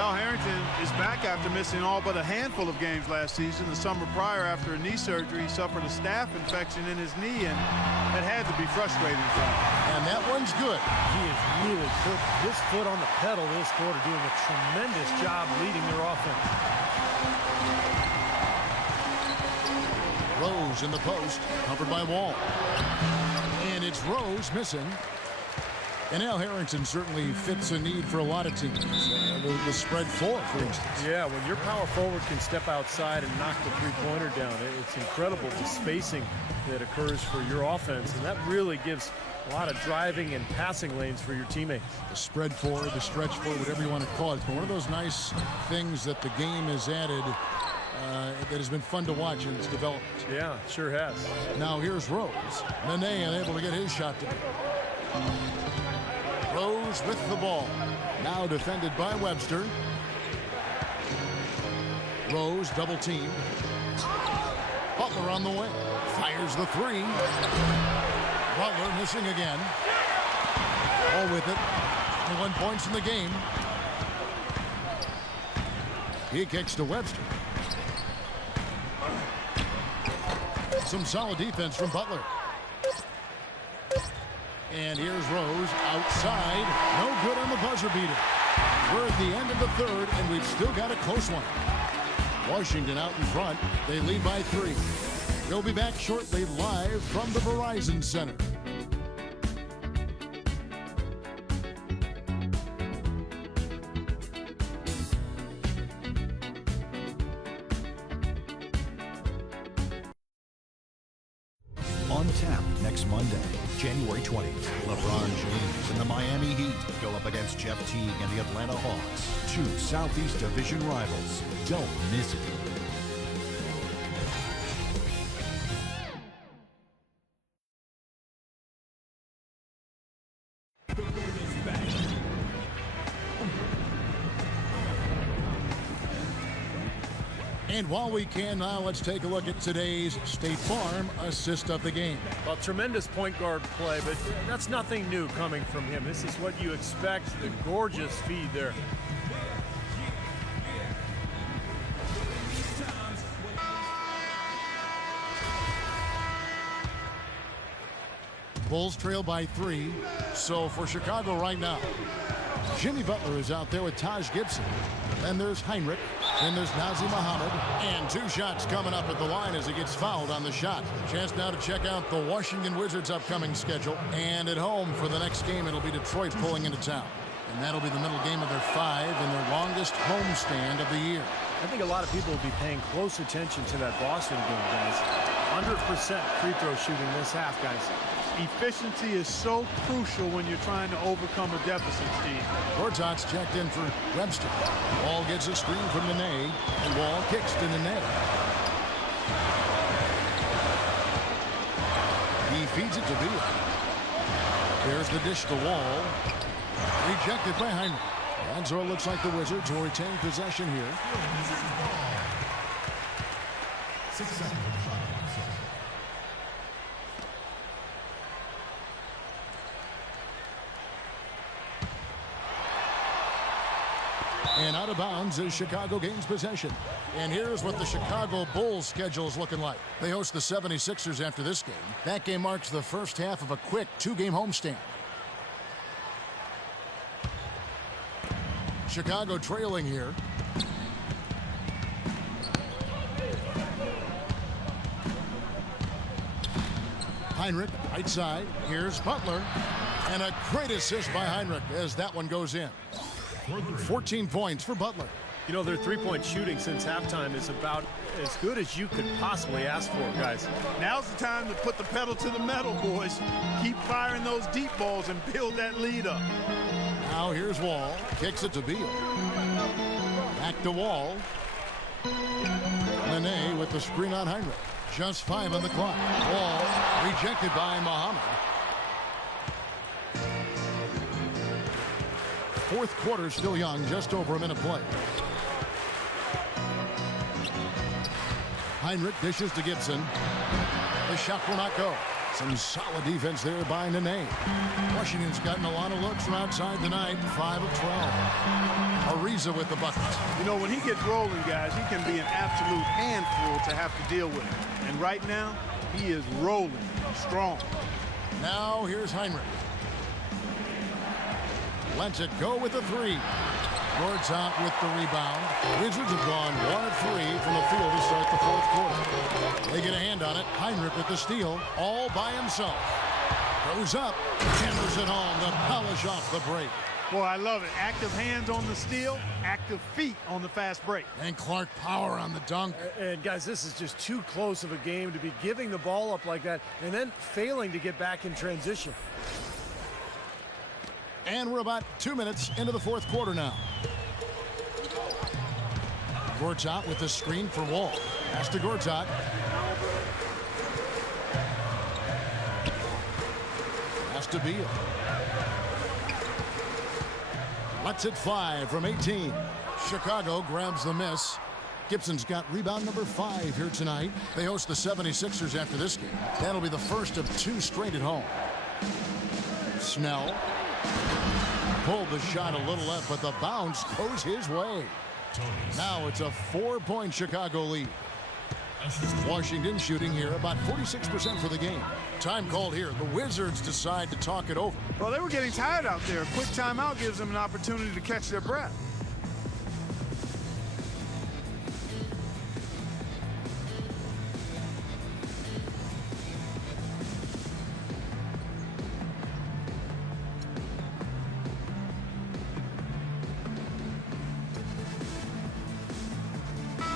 Al Harrington is back after missing all but a handful of games last season. The summer prior, after a knee surgery, he suffered a staph infection in his knee, and that had to be frustrating for him. And that one's good. He has really put his foot on the pedal this quarter, doing a tremendous job leading their offense. Rose in the post, covered by Wall. And it's Rose missing. And Al Harrington certainly fits a need for a lot of teams. The spread 4, for instance. Yeah, when your power forward can step outside and knock the three-pointer down, it's incredible the spacing that occurs for your offense, and that really gives a lot of driving and passing lanes for your teammates. The spread 4, the stretch 4, whatever you want to call it. It's been one of those nice things that the game has added that has been fun to watch in its development. Yeah, sure has. Now here's Rose. Nene unable to get his shot to go. Rose with the ball. Now defended by Webster. Rose double team. Butler on the way. Fires the 3. Butler missing again. All with it. 21 points in the game. He kicks to Webster. Some solid defense from Butler. And here's Rose outside. No good on the buzzer beater. We're at the end of the third, and we've still got a close one. Washington out in front. They lead by 3. They'll be back shortly live from the Verizon Center. On tap next Monday, January 20th. LeBron James and the Miami Heat go up against Jeff Teague and the Atlanta Hawks, 2 Southeast Division rivals. Don't miss it. And while we can now, let's take a look at today's State Farm assist of the game. Well, tremendous point guard play, but that's nothing new coming from him. This is what you expect, the gorgeous feed there. Bulls trail by 3. So for Chicago right now, Jimmy Butler is out there with Taj Gibson. Then there's Heinrich. Then there's Nazi Muhammad. And 2 shots coming up at the line as he gets fouled on the shot. Chance now to check out the Washington Wizards' upcoming schedule. And at home for the next game, it'll be Detroit pulling into town. And that'll be the middle game of their 5 and their longest homestand of the year. I think a lot of people will be paying close attention to that Boston game, guys. 100% free throw shooting this half, guys. Efficiency is so crucial when you're trying to overcome a deficit, Steve. Gortat's checked in for Webster. Wall gets a screen from Nene, and Wall kicks to Nene. He feeds it to Beal. There's the dish to Wall. Rejected by Heinrich. And so it looks like the Wizards will retain possession here. 6 seconds. And out of bounds as Chicago gains possession. And here's what the Chicago Bulls schedule is looking like. They host the 76ers after this game. That game marks the first half of a quick 2-game homestand. Chicago trailing here. Heinrich, right side. Here's Butler. And a great assist by Heinrich as that one goes in. 14 points for Butler. You know, their three-point shooting since halftime is about as good as you could possibly ask for, guys. Now's the time to put the pedal to the metal, boys. Keep firing those deep balls and build that lead up. Now here's Wall. Kicks it to Beal. Back to Wall. Nene with the screen on Heinrich. Just 5 on the clock. Wall rejected by Muhammad. Fourth quarter still young, just over a minute play. Heinrich dishes to Gibson. The shot will not go. Some solid defense there by Nene. Washington's gotten a lot of looks from outside tonight. 5 of 12. Ariza with the bucket. You know, when he gets rolling, guys, he can be an absolute handful to have to deal with. And right now, he is rolling strong. Now here's Heinrich. Lets it go with a 3. Gord's out with the rebound. Wizards have gone 1 of 3 from the field to start the fourth quarter. They get a hand on it. Heinrich with the steal, all by himself. Goes up, hammers it home to polish off the break. Boy, I love it. Active hands on the steal, active feet on the fast break. And Clark Power on the dunk. And guys, this is just too close of a game to be giving the ball up like that and then failing to get back in transition. And we're about 2 minutes into the fourth quarter now. Gortat with the screen for Wall. Pass to Gortat. Pass to Beal. Lets it fly from 18. Chicago grabs the miss. Gibson's got rebound number 5 here tonight. They host the 76ers after this game. That'll be the first of 2 straight at home. Snell pulled the shot a little left, but the bounce goes his way. Now it's a 4-point Chicago lead. Washington shooting here about 46% for the game. Time called here. The Wizards decide to talk it over. Well, they were getting tired out there. A quick timeout gives them an opportunity to catch their breath.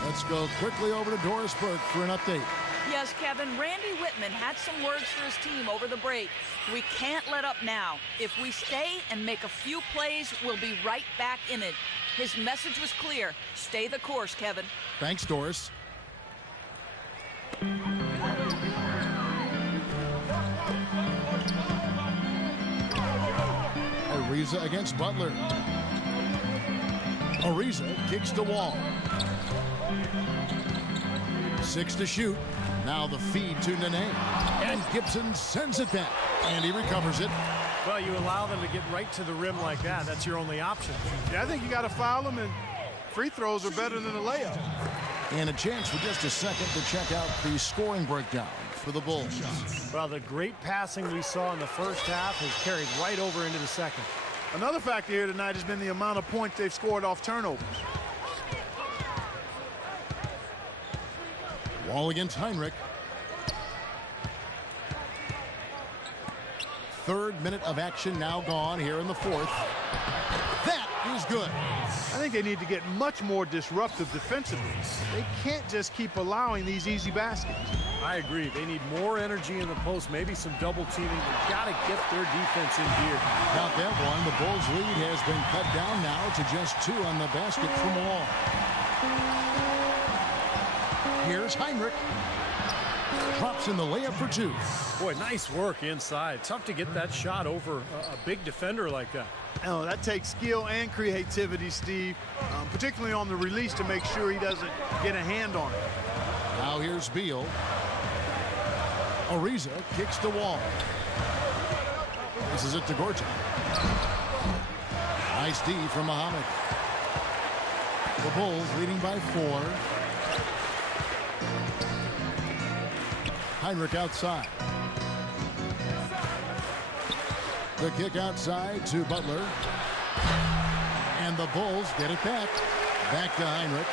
Let's go quickly over to Doris Burke for an update. Yes, Kevin, Randy Whitman had some words for his team over the break. We can't let up now. If we stay and make a few plays, we'll be right back in it. His message was clear. Stay the course, Kevin. Thanks, Doris. Ariza against Butler. Ariza kicks to Wall. 6 to shoot. Now the feed to Nene. And Gibson sends it back. And he recovers it. Well, you allow them to get right to the rim like that. That's your only option. Yeah, I think you got to foul them, and free throws are better than a layup. And a chance for just a second to check out the scoring breakdown for the Bulls. Well, the great passing we saw in the first half has carried right over into the second. Another factor here tonight has been the amount of points they've scored off turnovers. Wall against Heinrich. Third minute of action now gone here in the fourth. That is good. I think they need to get much more disruptive defensively. They can't just keep allowing these easy baskets. I agree. They need more energy in the post, maybe some double teaming. They've got to get their defense in gear. Count that one. The Bulls' lead has been cut down now to just 2 on the basket from Wall. Here's Heinrich. Drops in the layup for 2. Boy, nice work inside. Tough to get that shot over a big defender like that. Oh, that takes skill and creativity, Steve, particularly on the release to make sure he doesn't get a hand on it. Now here's Beal. Ariza kicks the Wall. This is it to Gortat. Nice D from Muhammad. The Bulls leading by 4. Heinrich outside. The kick outside to Butler. And the Bulls get it back. Back to Heinrich.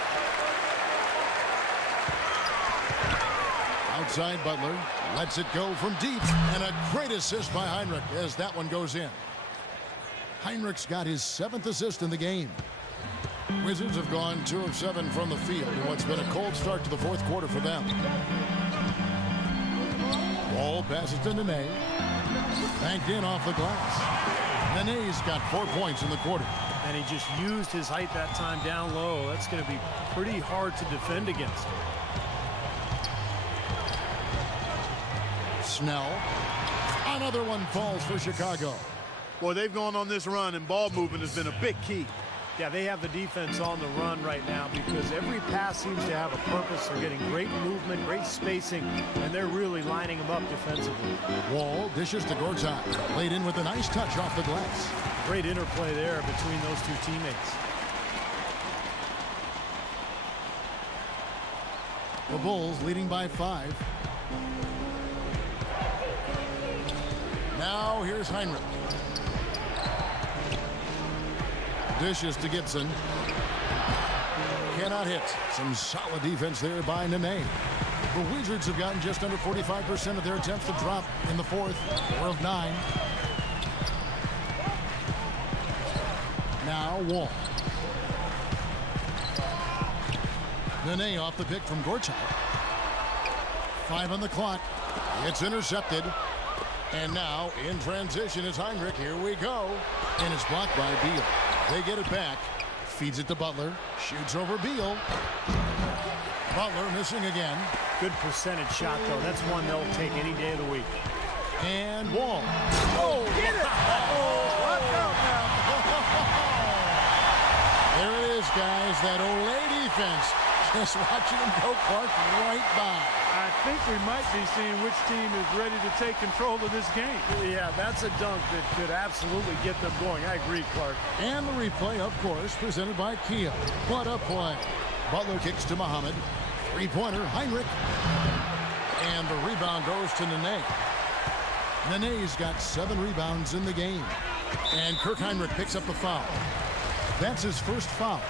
Outside Butler. Lets it go from deep. And a great assist by Heinrich as that one goes in. Heinrich's got his 7th assist in the game. Wizards have gone 2 of 7 from the field in what's been a cold start to the fourth quarter for them. Wall passes to Nene. Banked in off the glass. Nene's got 4 points in the quarter. And he just used his height that time down low. That's going to be pretty hard to defend against. Snell. Another one falls for Chicago. Boy, they've gone on this run, and ball movement has been a big key. Yeah, they have the defense on the run right now because every pass seems to have a purpose. They're getting great movement, great spacing, and they're really lining them up defensively. Wall dishes to Gortat. Laid in with a nice touch off the glass. Great interplay there between those two teammates. The Bulls leading by 5. Now here's Heinrich. Dishes to Gibson. Cannot hit. Some solid defense there by Nene. The Wizards have gotten just under 45% of their attempts to drop in the fourth. 4 of 9. Now Wall. Nene off the pick from Gortat. 5 on the clock. It's intercepted. And now in transition is Heinrich. Here we go. And it's blocked by Beal. They get it back. Feeds it to Butler. Shoots over Beal. Butler missing again. Good percentage shot, though. That's one they'll take any day of the week. And Wall. Oh, get it! Oh, watch out now. There it is, guys. That Olay defense. Just watching him go Clark right by. I think we might be seeing which team is ready to take control of this game. Yeah, that's a dunk that could absolutely get them going. I agree, Clark. And the replay, of course, presented by Kia. What a play. Butler kicks to Muhammad. 3-pointer, Heinrich. And the rebound goes to Nene. Nene's got 7 rebounds in the game. And Kirk Heinrich picks up the foul. That's his first foul.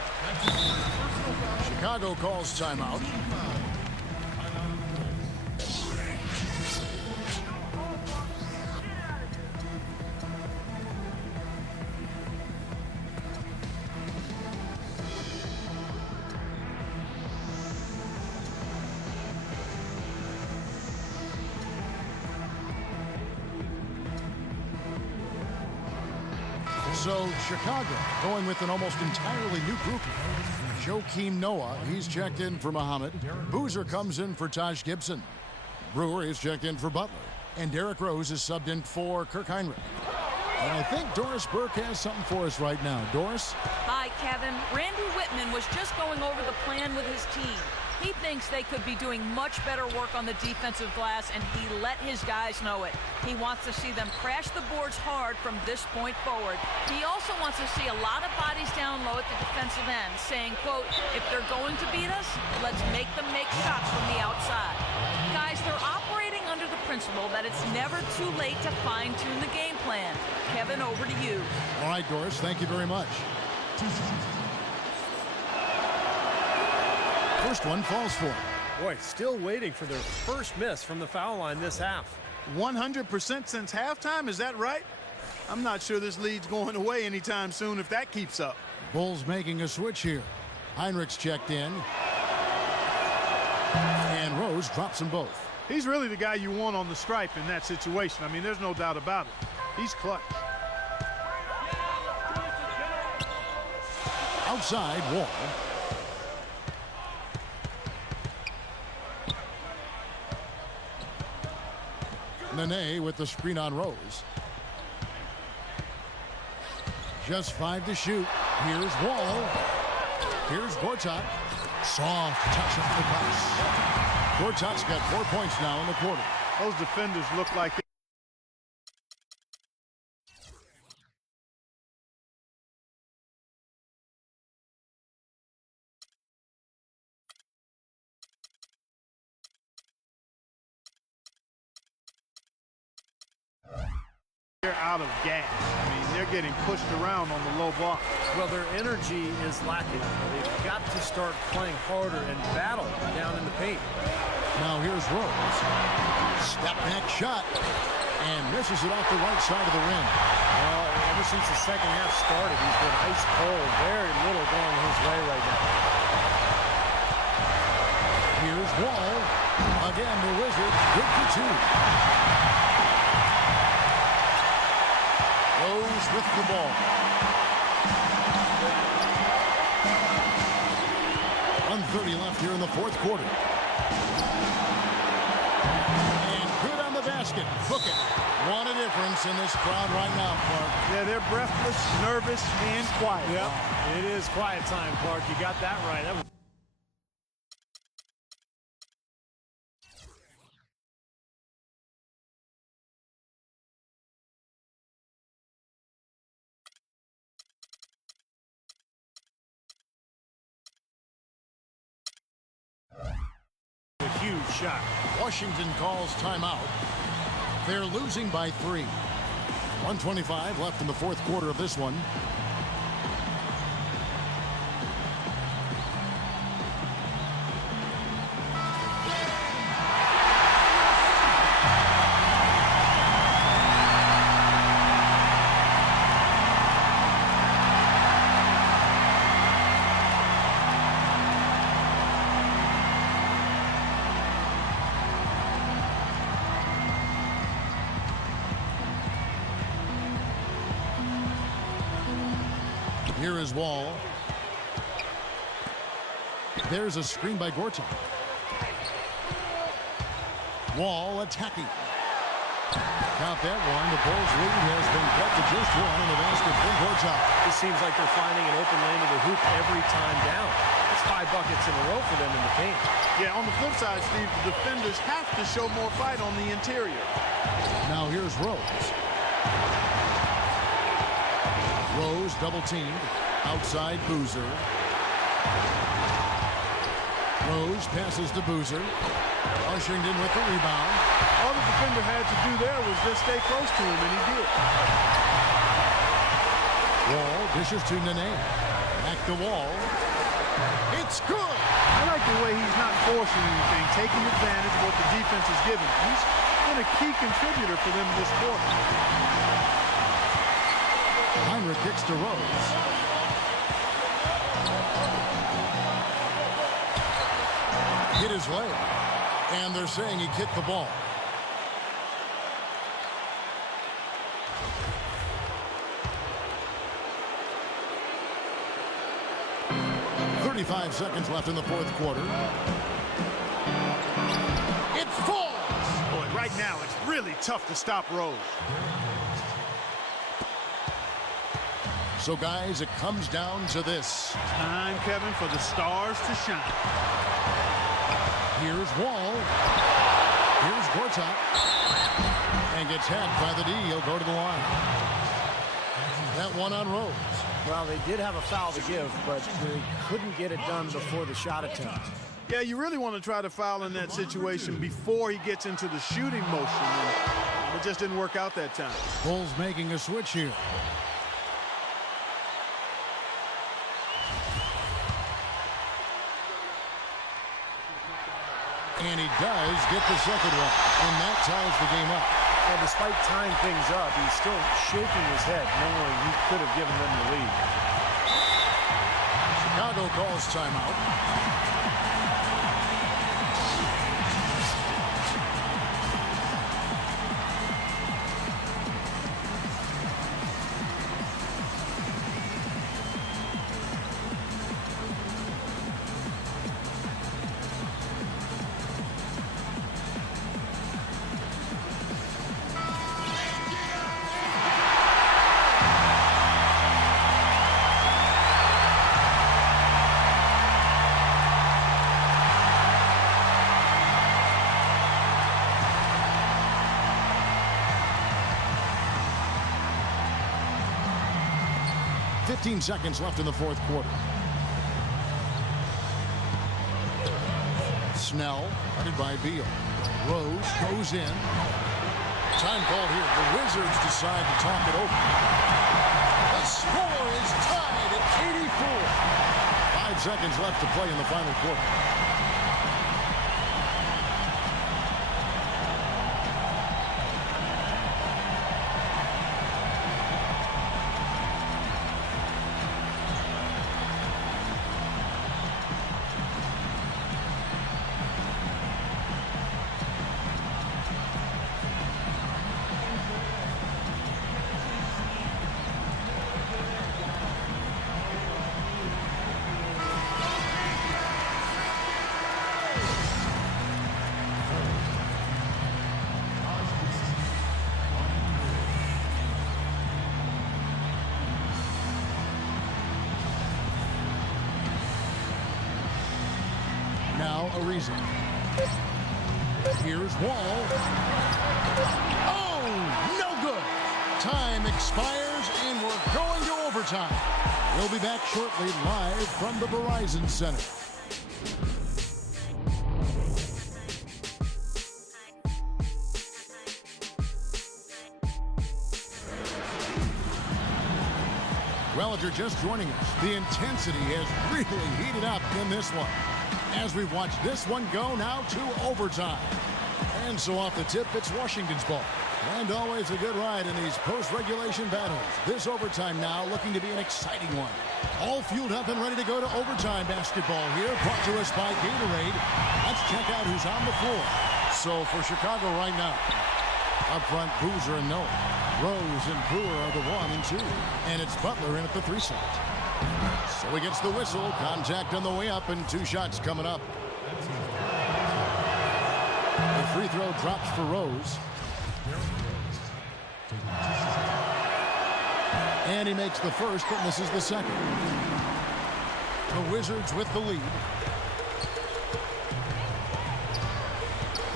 Chicago calls timeout. So Chicago going with an almost entirely new group. Joakim Noah, he's checked in for Muhammad. Boozer comes in for Taj Gibson. Brewer is checked in for Butler. And Derrick Rose is subbed in for Kirk Heinrich. And I think Doris Burke has something for us right now. Doris? Hi, Kevin. Randy Whitman was just going over the plan with his team. He thinks they could be doing much better work on the defensive glass, and he let his guys know it. He wants to see them crash the boards hard from this point forward. He also wants to see a lot of bodies down low at the defensive end, saying, quote, if they're going to beat us, let's make them make shots from the outside. Guys, they're operating under the principle that it's never too late to fine-tune the game plan. Kevin, over to you. All right, Doris, thank you very much. First one falls for him. Boy, still waiting for their first miss from the foul line this half. 100% since halftime, is that right? I'm not sure this lead's going away anytime soon if that keeps up. Bulls making a switch here. Heinrich's checked in. And Rose drops them both. He's really the guy you want on the stripe in that situation. I mean, there's no doubt about it. He's clutch. Outside, Wall. Nene with the screen on Rose. Just 5 to shoot. Here's Wall. Here's Gortat. Soft touch off the glass. Gortat's got 4 points now in the quarter. Those defenders look like they're out of gas. I mean, they're getting pushed around on the low block. Well, their energy is lacking. They've got to start playing harder and battle down in the paint. Now here's Rose. Step back shot. And misses it off the right side of the rim. Well, ever since the second half started, he's been ice cold. Very little going his way right now. Here's Wall. Again, the Wizards good for 2. Rose with the ball. 1:30 left here in the fourth quarter. And good on the basket. Book it. What a difference in this crowd right now, Clark. Yeah, they're breathless, nervous, and quiet. Yep, it is quiet time, Clark. You got that right. That was a huge shot. Washington calls timeout. They're losing by 3. 1:25 left in the fourth quarter of this one. Here is Wall. There's a screen by Gortat. Wall attacking. Count that one. The Bulls' lead has been cut to just 1 in the basket from Gortat. It seems like they're finding an open lane to the hoop every time down. It's 5 buckets in a row for them in the paint. Yeah, on the flip side, Steve, the defenders have to show more fight on the interior. Now here's Rose. Rose double teamed. Outside Boozer. Rose passes to Boozer. Washington with the rebound. All the defender had to do there was just stay close to him, and he did. Wall dishes to Nene. Back to Wall. It's good! I like the way he's not forcing anything, taking advantage of what the defense is giving. He's been a key contributor for them this quarter. Heinrich kicks to Rose. Hit his leg. And they're saying he kicked the ball. .35 seconds left in the fourth quarter. It falls! Boy, right now it's really tough to stop Rose. So, guys, it comes down to this. Time, Kevin, for the stars to shine. Here's Wall. Here's Gortat. And gets hacked by the D. He'll go to the line. That one on Rose. Well, they did have a foul to give, but they couldn't get it done before the shot attempt. Yeah, you really want to try to foul in that situation before he gets into the shooting motion. And it just didn't work out that time. Bulls making a switch here. And he does get the second one, and that ties the game up. Well, despite tying things up, he's still shaking his head, knowing he could have given them the lead. Chicago calls timeout. Seconds left in the fourth quarter. Snell, guarded by Beal. Rose goes in. Time called here. The Wizards decide to talk it over. The score is tied at 84. 5 seconds left to play in the final quarter. Reason. Here's Wall. Oh, no good. Time expires and we're going to overtime. We'll be back shortly live from the Verizon Center. Well, if you're just joining us, the intensity has really heated up in this one. As we watch this one go now to overtime. And so off the tip, it's Washington's ball. And always a good ride in these post-regulation battles. This overtime now looking to be an exciting one. All fueled up and ready to go to overtime basketball here. Brought to us by Gatorade. Let's check out who's on the floor. So for Chicago right now, up front, Boozer and Noah. Rose and Brewer are the 1 and 2. And it's Butler in at the 3 slot. So he gets the whistle. Contact on the way up and 2 shots coming up. The free throw drops for Rose. And he makes the first but misses the second. The Wizards with the lead.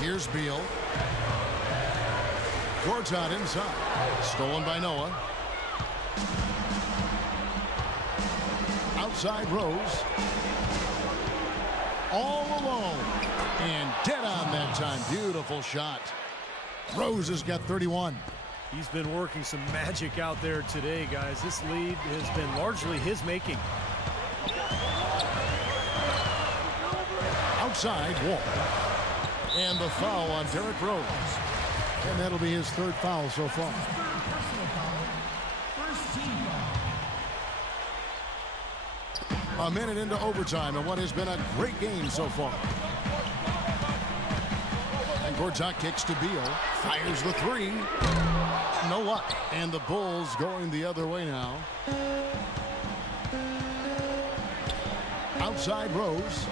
Here's Beal. Gortat inside. Stolen by Noah. Outside Rose. All alone. And dead on that time. Beautiful shot. Rose has got 31. He's been working some magic out there today, guys. This lead has been largely his making. Outside Wall. And the foul on Derrick Rose. And that'll be his 3rd foul so far. A minute into overtime and what has been a great game so far. And Gortat kicks to Beal. Fires the 3. No luck. And the Bulls going the other way now. Outside Rose.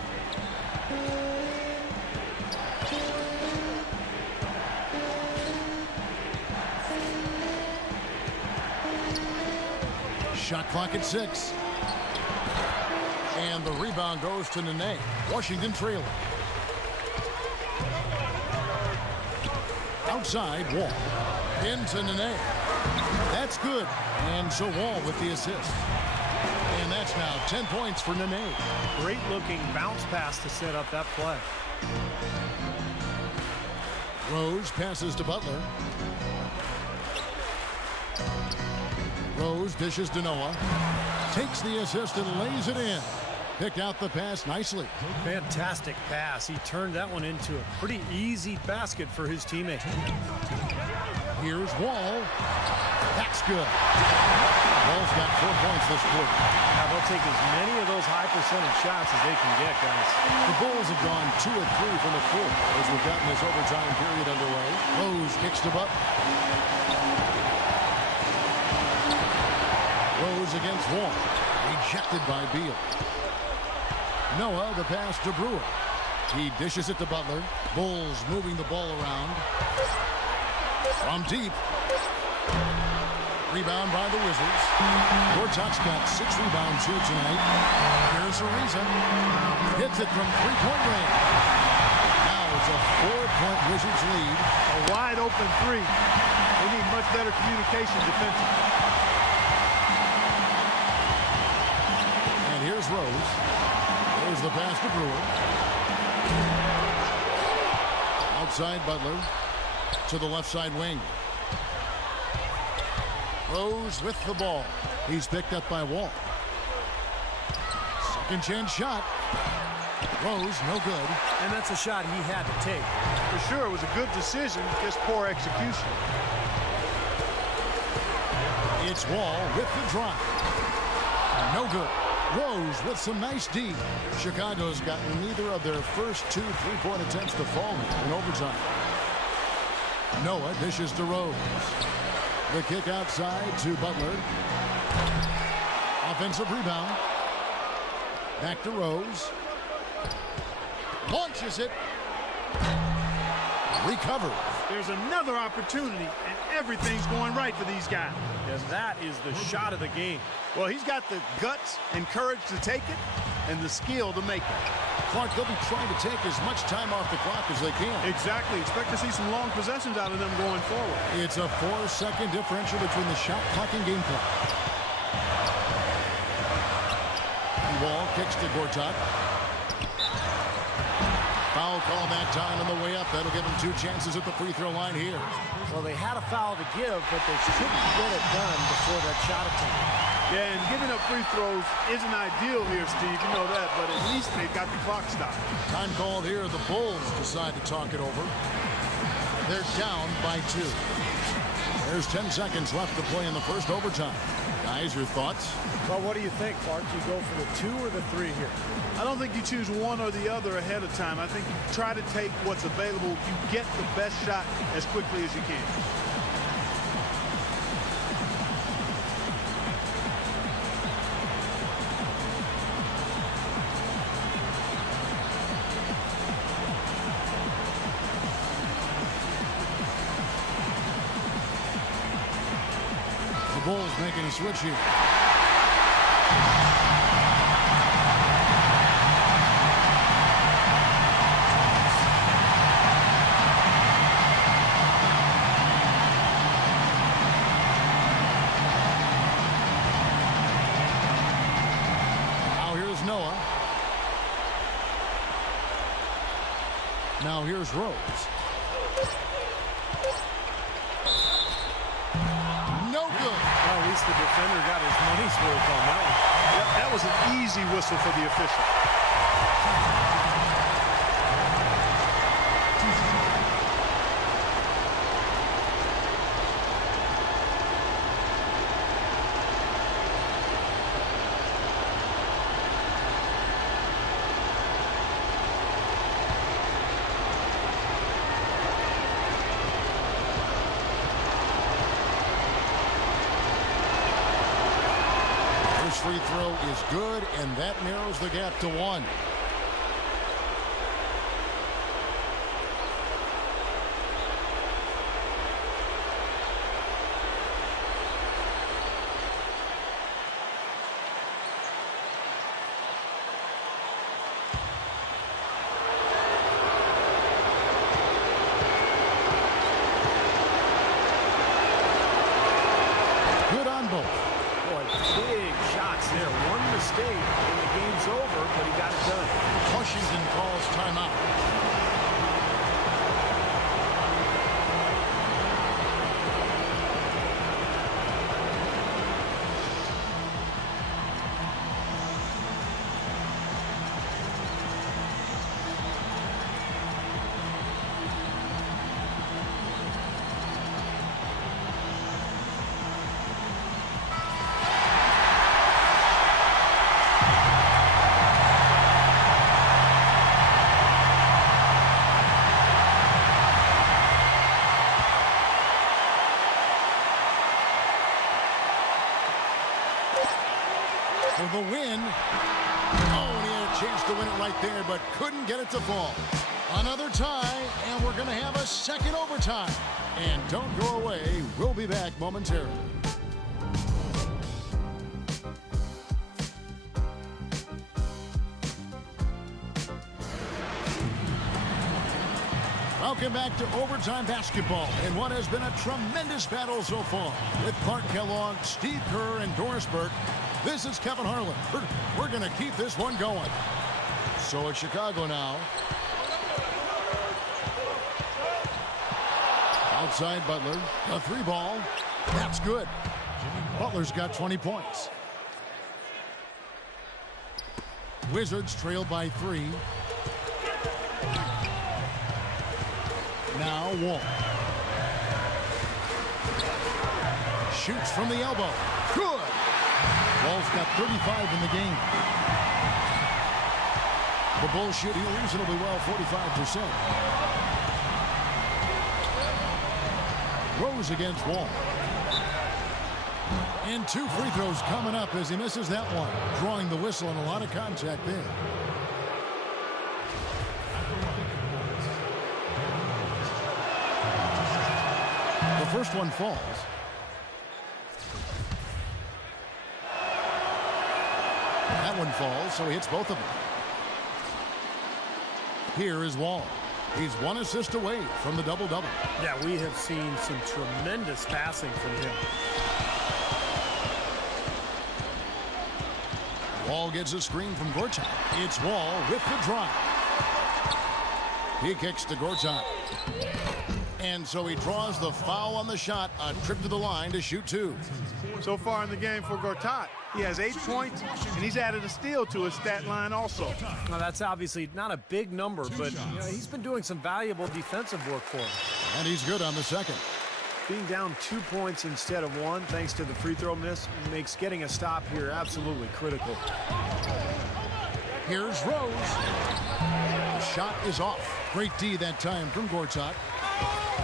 Shot clock at 6. And the rebound goes to Nene. Washington trailing. Outside Wall. Into Nene. That's good. And so Wall with the assist. And that's now 10 points for Nene. Great looking bounce pass to set up that play. Rose passes to Butler. Rose dishes to Noah. Takes the assist and lays it in. Picked out the pass nicely. Fantastic pass. He turned that one into a pretty easy basket for his teammate. Here's Wall. That's good. Wall's got 4 points this quarter. Now they'll take as many of those high percentage shots as they can get, guys. The Bulls have gone 2 of 3 from the floor as we've gotten this overtime period underway. Rose kicks to Butler. Rose against Wall. Rejected by Beal. Noah, the pass to Brewer. He dishes it to Butler. Bulls moving the ball around. From deep. Rebound by the Wizards. Gortat's got 6 rebounds here tonight. Here's Ariza. Hits it from three-point range. Now it's a 4-point Wizards lead. A wide open three. They need much better communication defensively. And here's Rose. There's the pass to Brewer. Outside Butler to the left side wing. Rose with the ball. He's picked up by Wall. Second chance shot. Rose, no good. And that's a shot he had to take. For sure, it was a good decision, just poor execution. It's Wall with the drive. No good. Rose with some nice D. Chicago's gotten neither of their first 2 3-point attempts to fall in overtime. Noah dishes to Rose. The kick outside to Butler. Offensive rebound. Back to Rose. Launches it. Recovered. There's another opportunity, and everything's going right for these guys. And that is the shot of the game. Well, he's got the guts and courage to take it and the skill to make it. Clark, they'll be trying to take as much time off the clock as they can. Exactly. Expect to see some long possessions out of them going forward. It's a 4-second differential between the shot clock and game clock. Wall kicks to Gortat. Foul call that time on the way up. That'll give him 2 chances at the free throw line here. Well, they had a foul to give, but they couldn't get it done before that shot attempt. Yeah, and giving up free throws isn't ideal here, Steve. You know that, but at least they've got the clock stopped. Time called here. The Bulls decide to talk it over. They're down by 2. There's 10 seconds left to play in the first overtime. Guys, your thoughts? Well, what do you think, Clark? Do you go for the 2 or the 3 here? I don't think you choose one or the other ahead of time. I think you try to take what's available. You get the best shot as quickly as you can. The Bulls making a switch here. Now here's Rose. No good. Well, at least the defender got his money's worth on that one. Yep, that was an easy whistle for the official. Free throw is good, and that narrows the gap to 1. Good on both. Boy, big shots there. One State, and the game's over, but he got it done. Washington calls timeout. For the win. Oh, and he had a chance to win it right there, but couldn't get it to fall. Another tie, and we're going to have a second overtime. And don't go away. We'll be back momentarily. Welcome back to overtime basketball in what has been a tremendous battle so far. With Clark Kellogg, Steve Kerr, and Doris Burke, this is Kevin Harlan. We're going to keep this one going. So it's Chicago now. Outside Butler, a three ball. That's good. Butler's got 20 points. Wizards trail by 3. Now Wall. Shoots from the elbow. Good. Wall's got 35 in the game. The Bulls shooting reasonably well, 45%. Rose against Wall. And 2 free throws coming up as he misses that one. Drawing the whistle and a lot of contact there. The first one falls. That one falls, so he hits both of them. Here is Wall. He's 1 assist away from the double-double. Yeah, we have seen some tremendous passing from him. Wall gets a screen from Gortat. It's Wall with the drive. He kicks to Gortat. And so he draws the foul on the shot, a trip to the line to shoot 2. So far in the game for Gortat, he has 8 points, and he's added a steal to his stat line also. Now, that's obviously not a big number, but he's been doing some valuable defensive work for him. And he's good on the second. Being down 2 points instead of 1, thanks to the free throw miss, makes getting a stop here absolutely critical. Here's Rose. The shot is off. Great D that time from Gortat.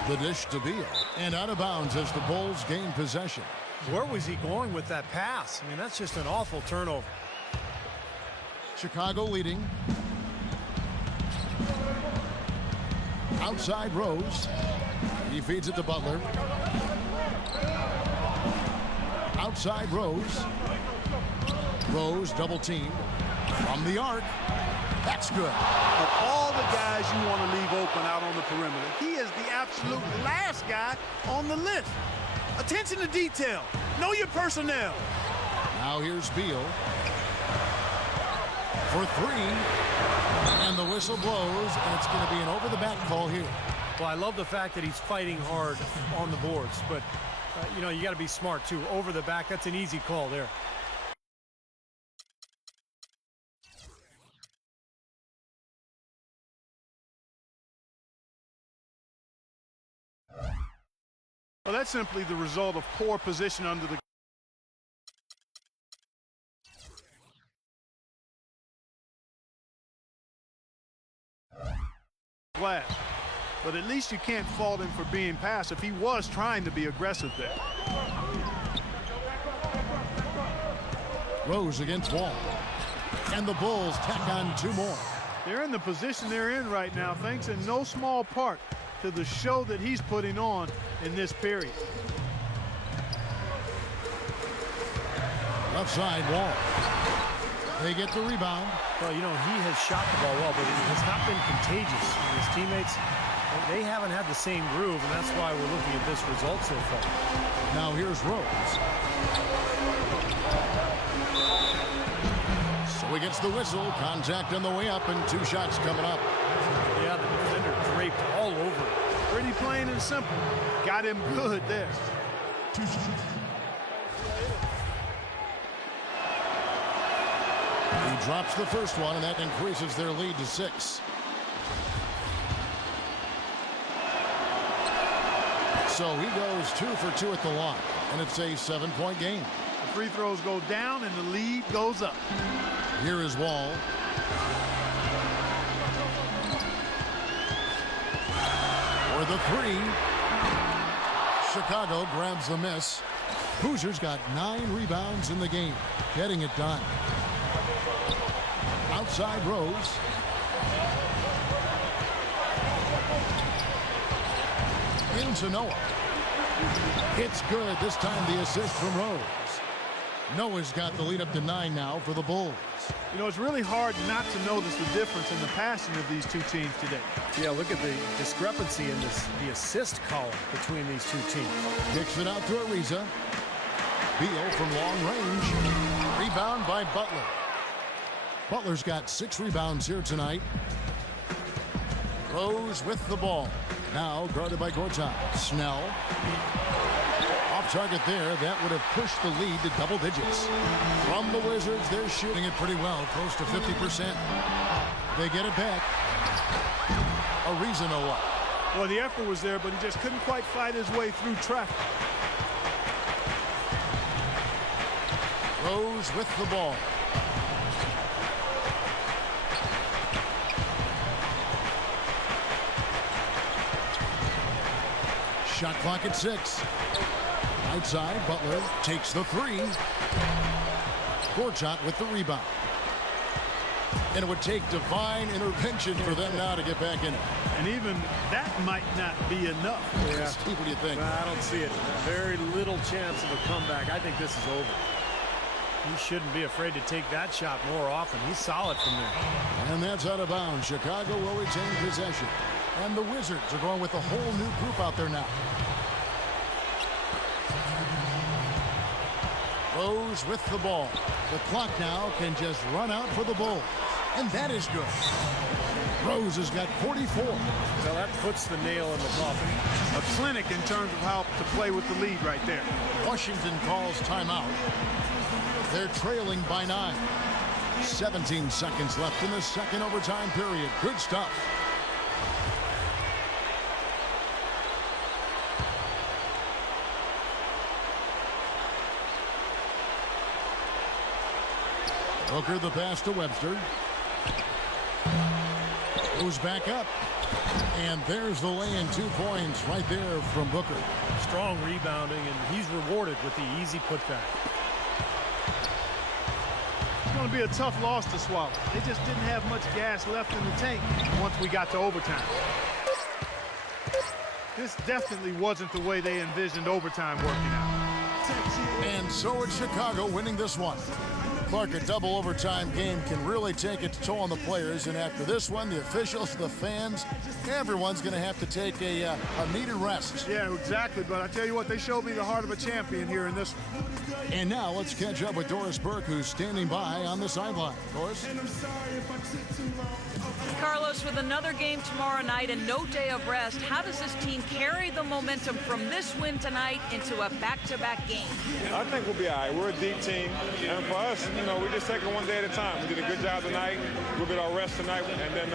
The dish to Beal. And out of bounds as the Bulls gain possession. Where was he going with that pass? I mean, that's just an awful turnover. Chicago leading. Outside Rose. He feeds it to Butler. Outside Rose. Rose double teamed. From the arc. That's good. Of all the guys you want to leave open out on the perimeter, he is the absolute last guy on the list. Attention to detail. Know your personnel. Now here's Beal. For 3. And the whistle blows, and it's going to be an over-the-back call here. Well, I love the fact that he's fighting hard on the boards, but, you got to be smart, too. Over the back, that's an easy call there. Well, that's simply the result of poor position under the glass. But at least you can't fault him for being passive. He was trying to be aggressive there. Rose against Wall. And the Bulls tack on 2 more. They're in the position they're in right now, thanks in no small part to the show that he's putting on in this period. Left side, Wall. They get the rebound. Well, he has shot the ball well, but it has not been contagious. His teammates, they haven't had the same groove, and that's why we're looking at this result so far. Now here's Rose. So he gets the whistle. Contact on the way up and 2 shots coming up. Yeah, the defender draped all over it. Pretty plain and simple. Got him good there. He drops the first one, and that increases their lead to 6. So he goes 2 for 2 at the line, and it's a 7-point game. The free throws go down, and the lead goes up. Here is Wall. For the 3. Chicago grabs the miss. Hoosiers got 9 rebounds in the game, getting it done. Outside Rose. Into Noah. It's good. This time the assist from Rose. Noah's got the lead up to 9 now for the Bulls. You know, it's really hard not to notice the difference in the passing of these two teams today. Yeah, look at the discrepancy in the assist column between these two teams. Kicks it out to Ariza. Beal from long range. Rebound by Butler. Butler's got 6 rebounds here tonight. Rose with the ball. Now guarded by Gortat. Snell. Off target there. That would have pushed the lead to double digits. From the Wizards, they're shooting it pretty well, close to 50%. They get it back. Ariza Noah. Well, the effort was there, but he just couldn't quite fight his way through traffic. Rose with the ball. Shot clock at 6. Outside, Butler takes the 3. Gortat with the rebound. And it would take divine intervention for them now to get back in it. And even that might not be enough. Yeah. Steve, what do you think? I don't see it. Very little chance of a comeback. I think this is over. He shouldn't be afraid to take that shot more often. He's solid from there. And that's out of bounds. Chicago will retain possession. And the Wizards are going with a whole new group out there now. Rose with the ball. The clock now can just run out for the Bulls. And that is good. Rose has got 44. Well, that puts the nail in the coffin. A clinic in terms of how to play with the lead right there. Washington calls timeout. They're trailing by 9. 17 seconds left in the second overtime period. Good stuff. Booker the pass to Webster. Goes back up. And there's the lay-in 2 points right there from Booker. Strong rebounding, and he's rewarded with the easy putback. It's going to be a tough loss to swallow. They just didn't have much gas left in the tank once we got to overtime. This definitely wasn't the way they envisioned overtime working out. And so it's Chicago winning this one. Clark, a double overtime game can really take its toll on the players, and after this one, the officials, the fans, everyone's going to have to take a needed rest. Yeah, exactly, but I tell you what, they showed me the heart of a champion here in this one. And now let's catch up with Doris Burke, who's standing by on the sideline. Doris? Carlos, with another game tomorrow night and no day of rest, how does this team carry the momentum from this win tonight into a back-to-back game? I think we'll be all right. We're a deep team, and for us, you know, we just take it one day at a time. We did a good job tonight. We'll get our rest tonight, and then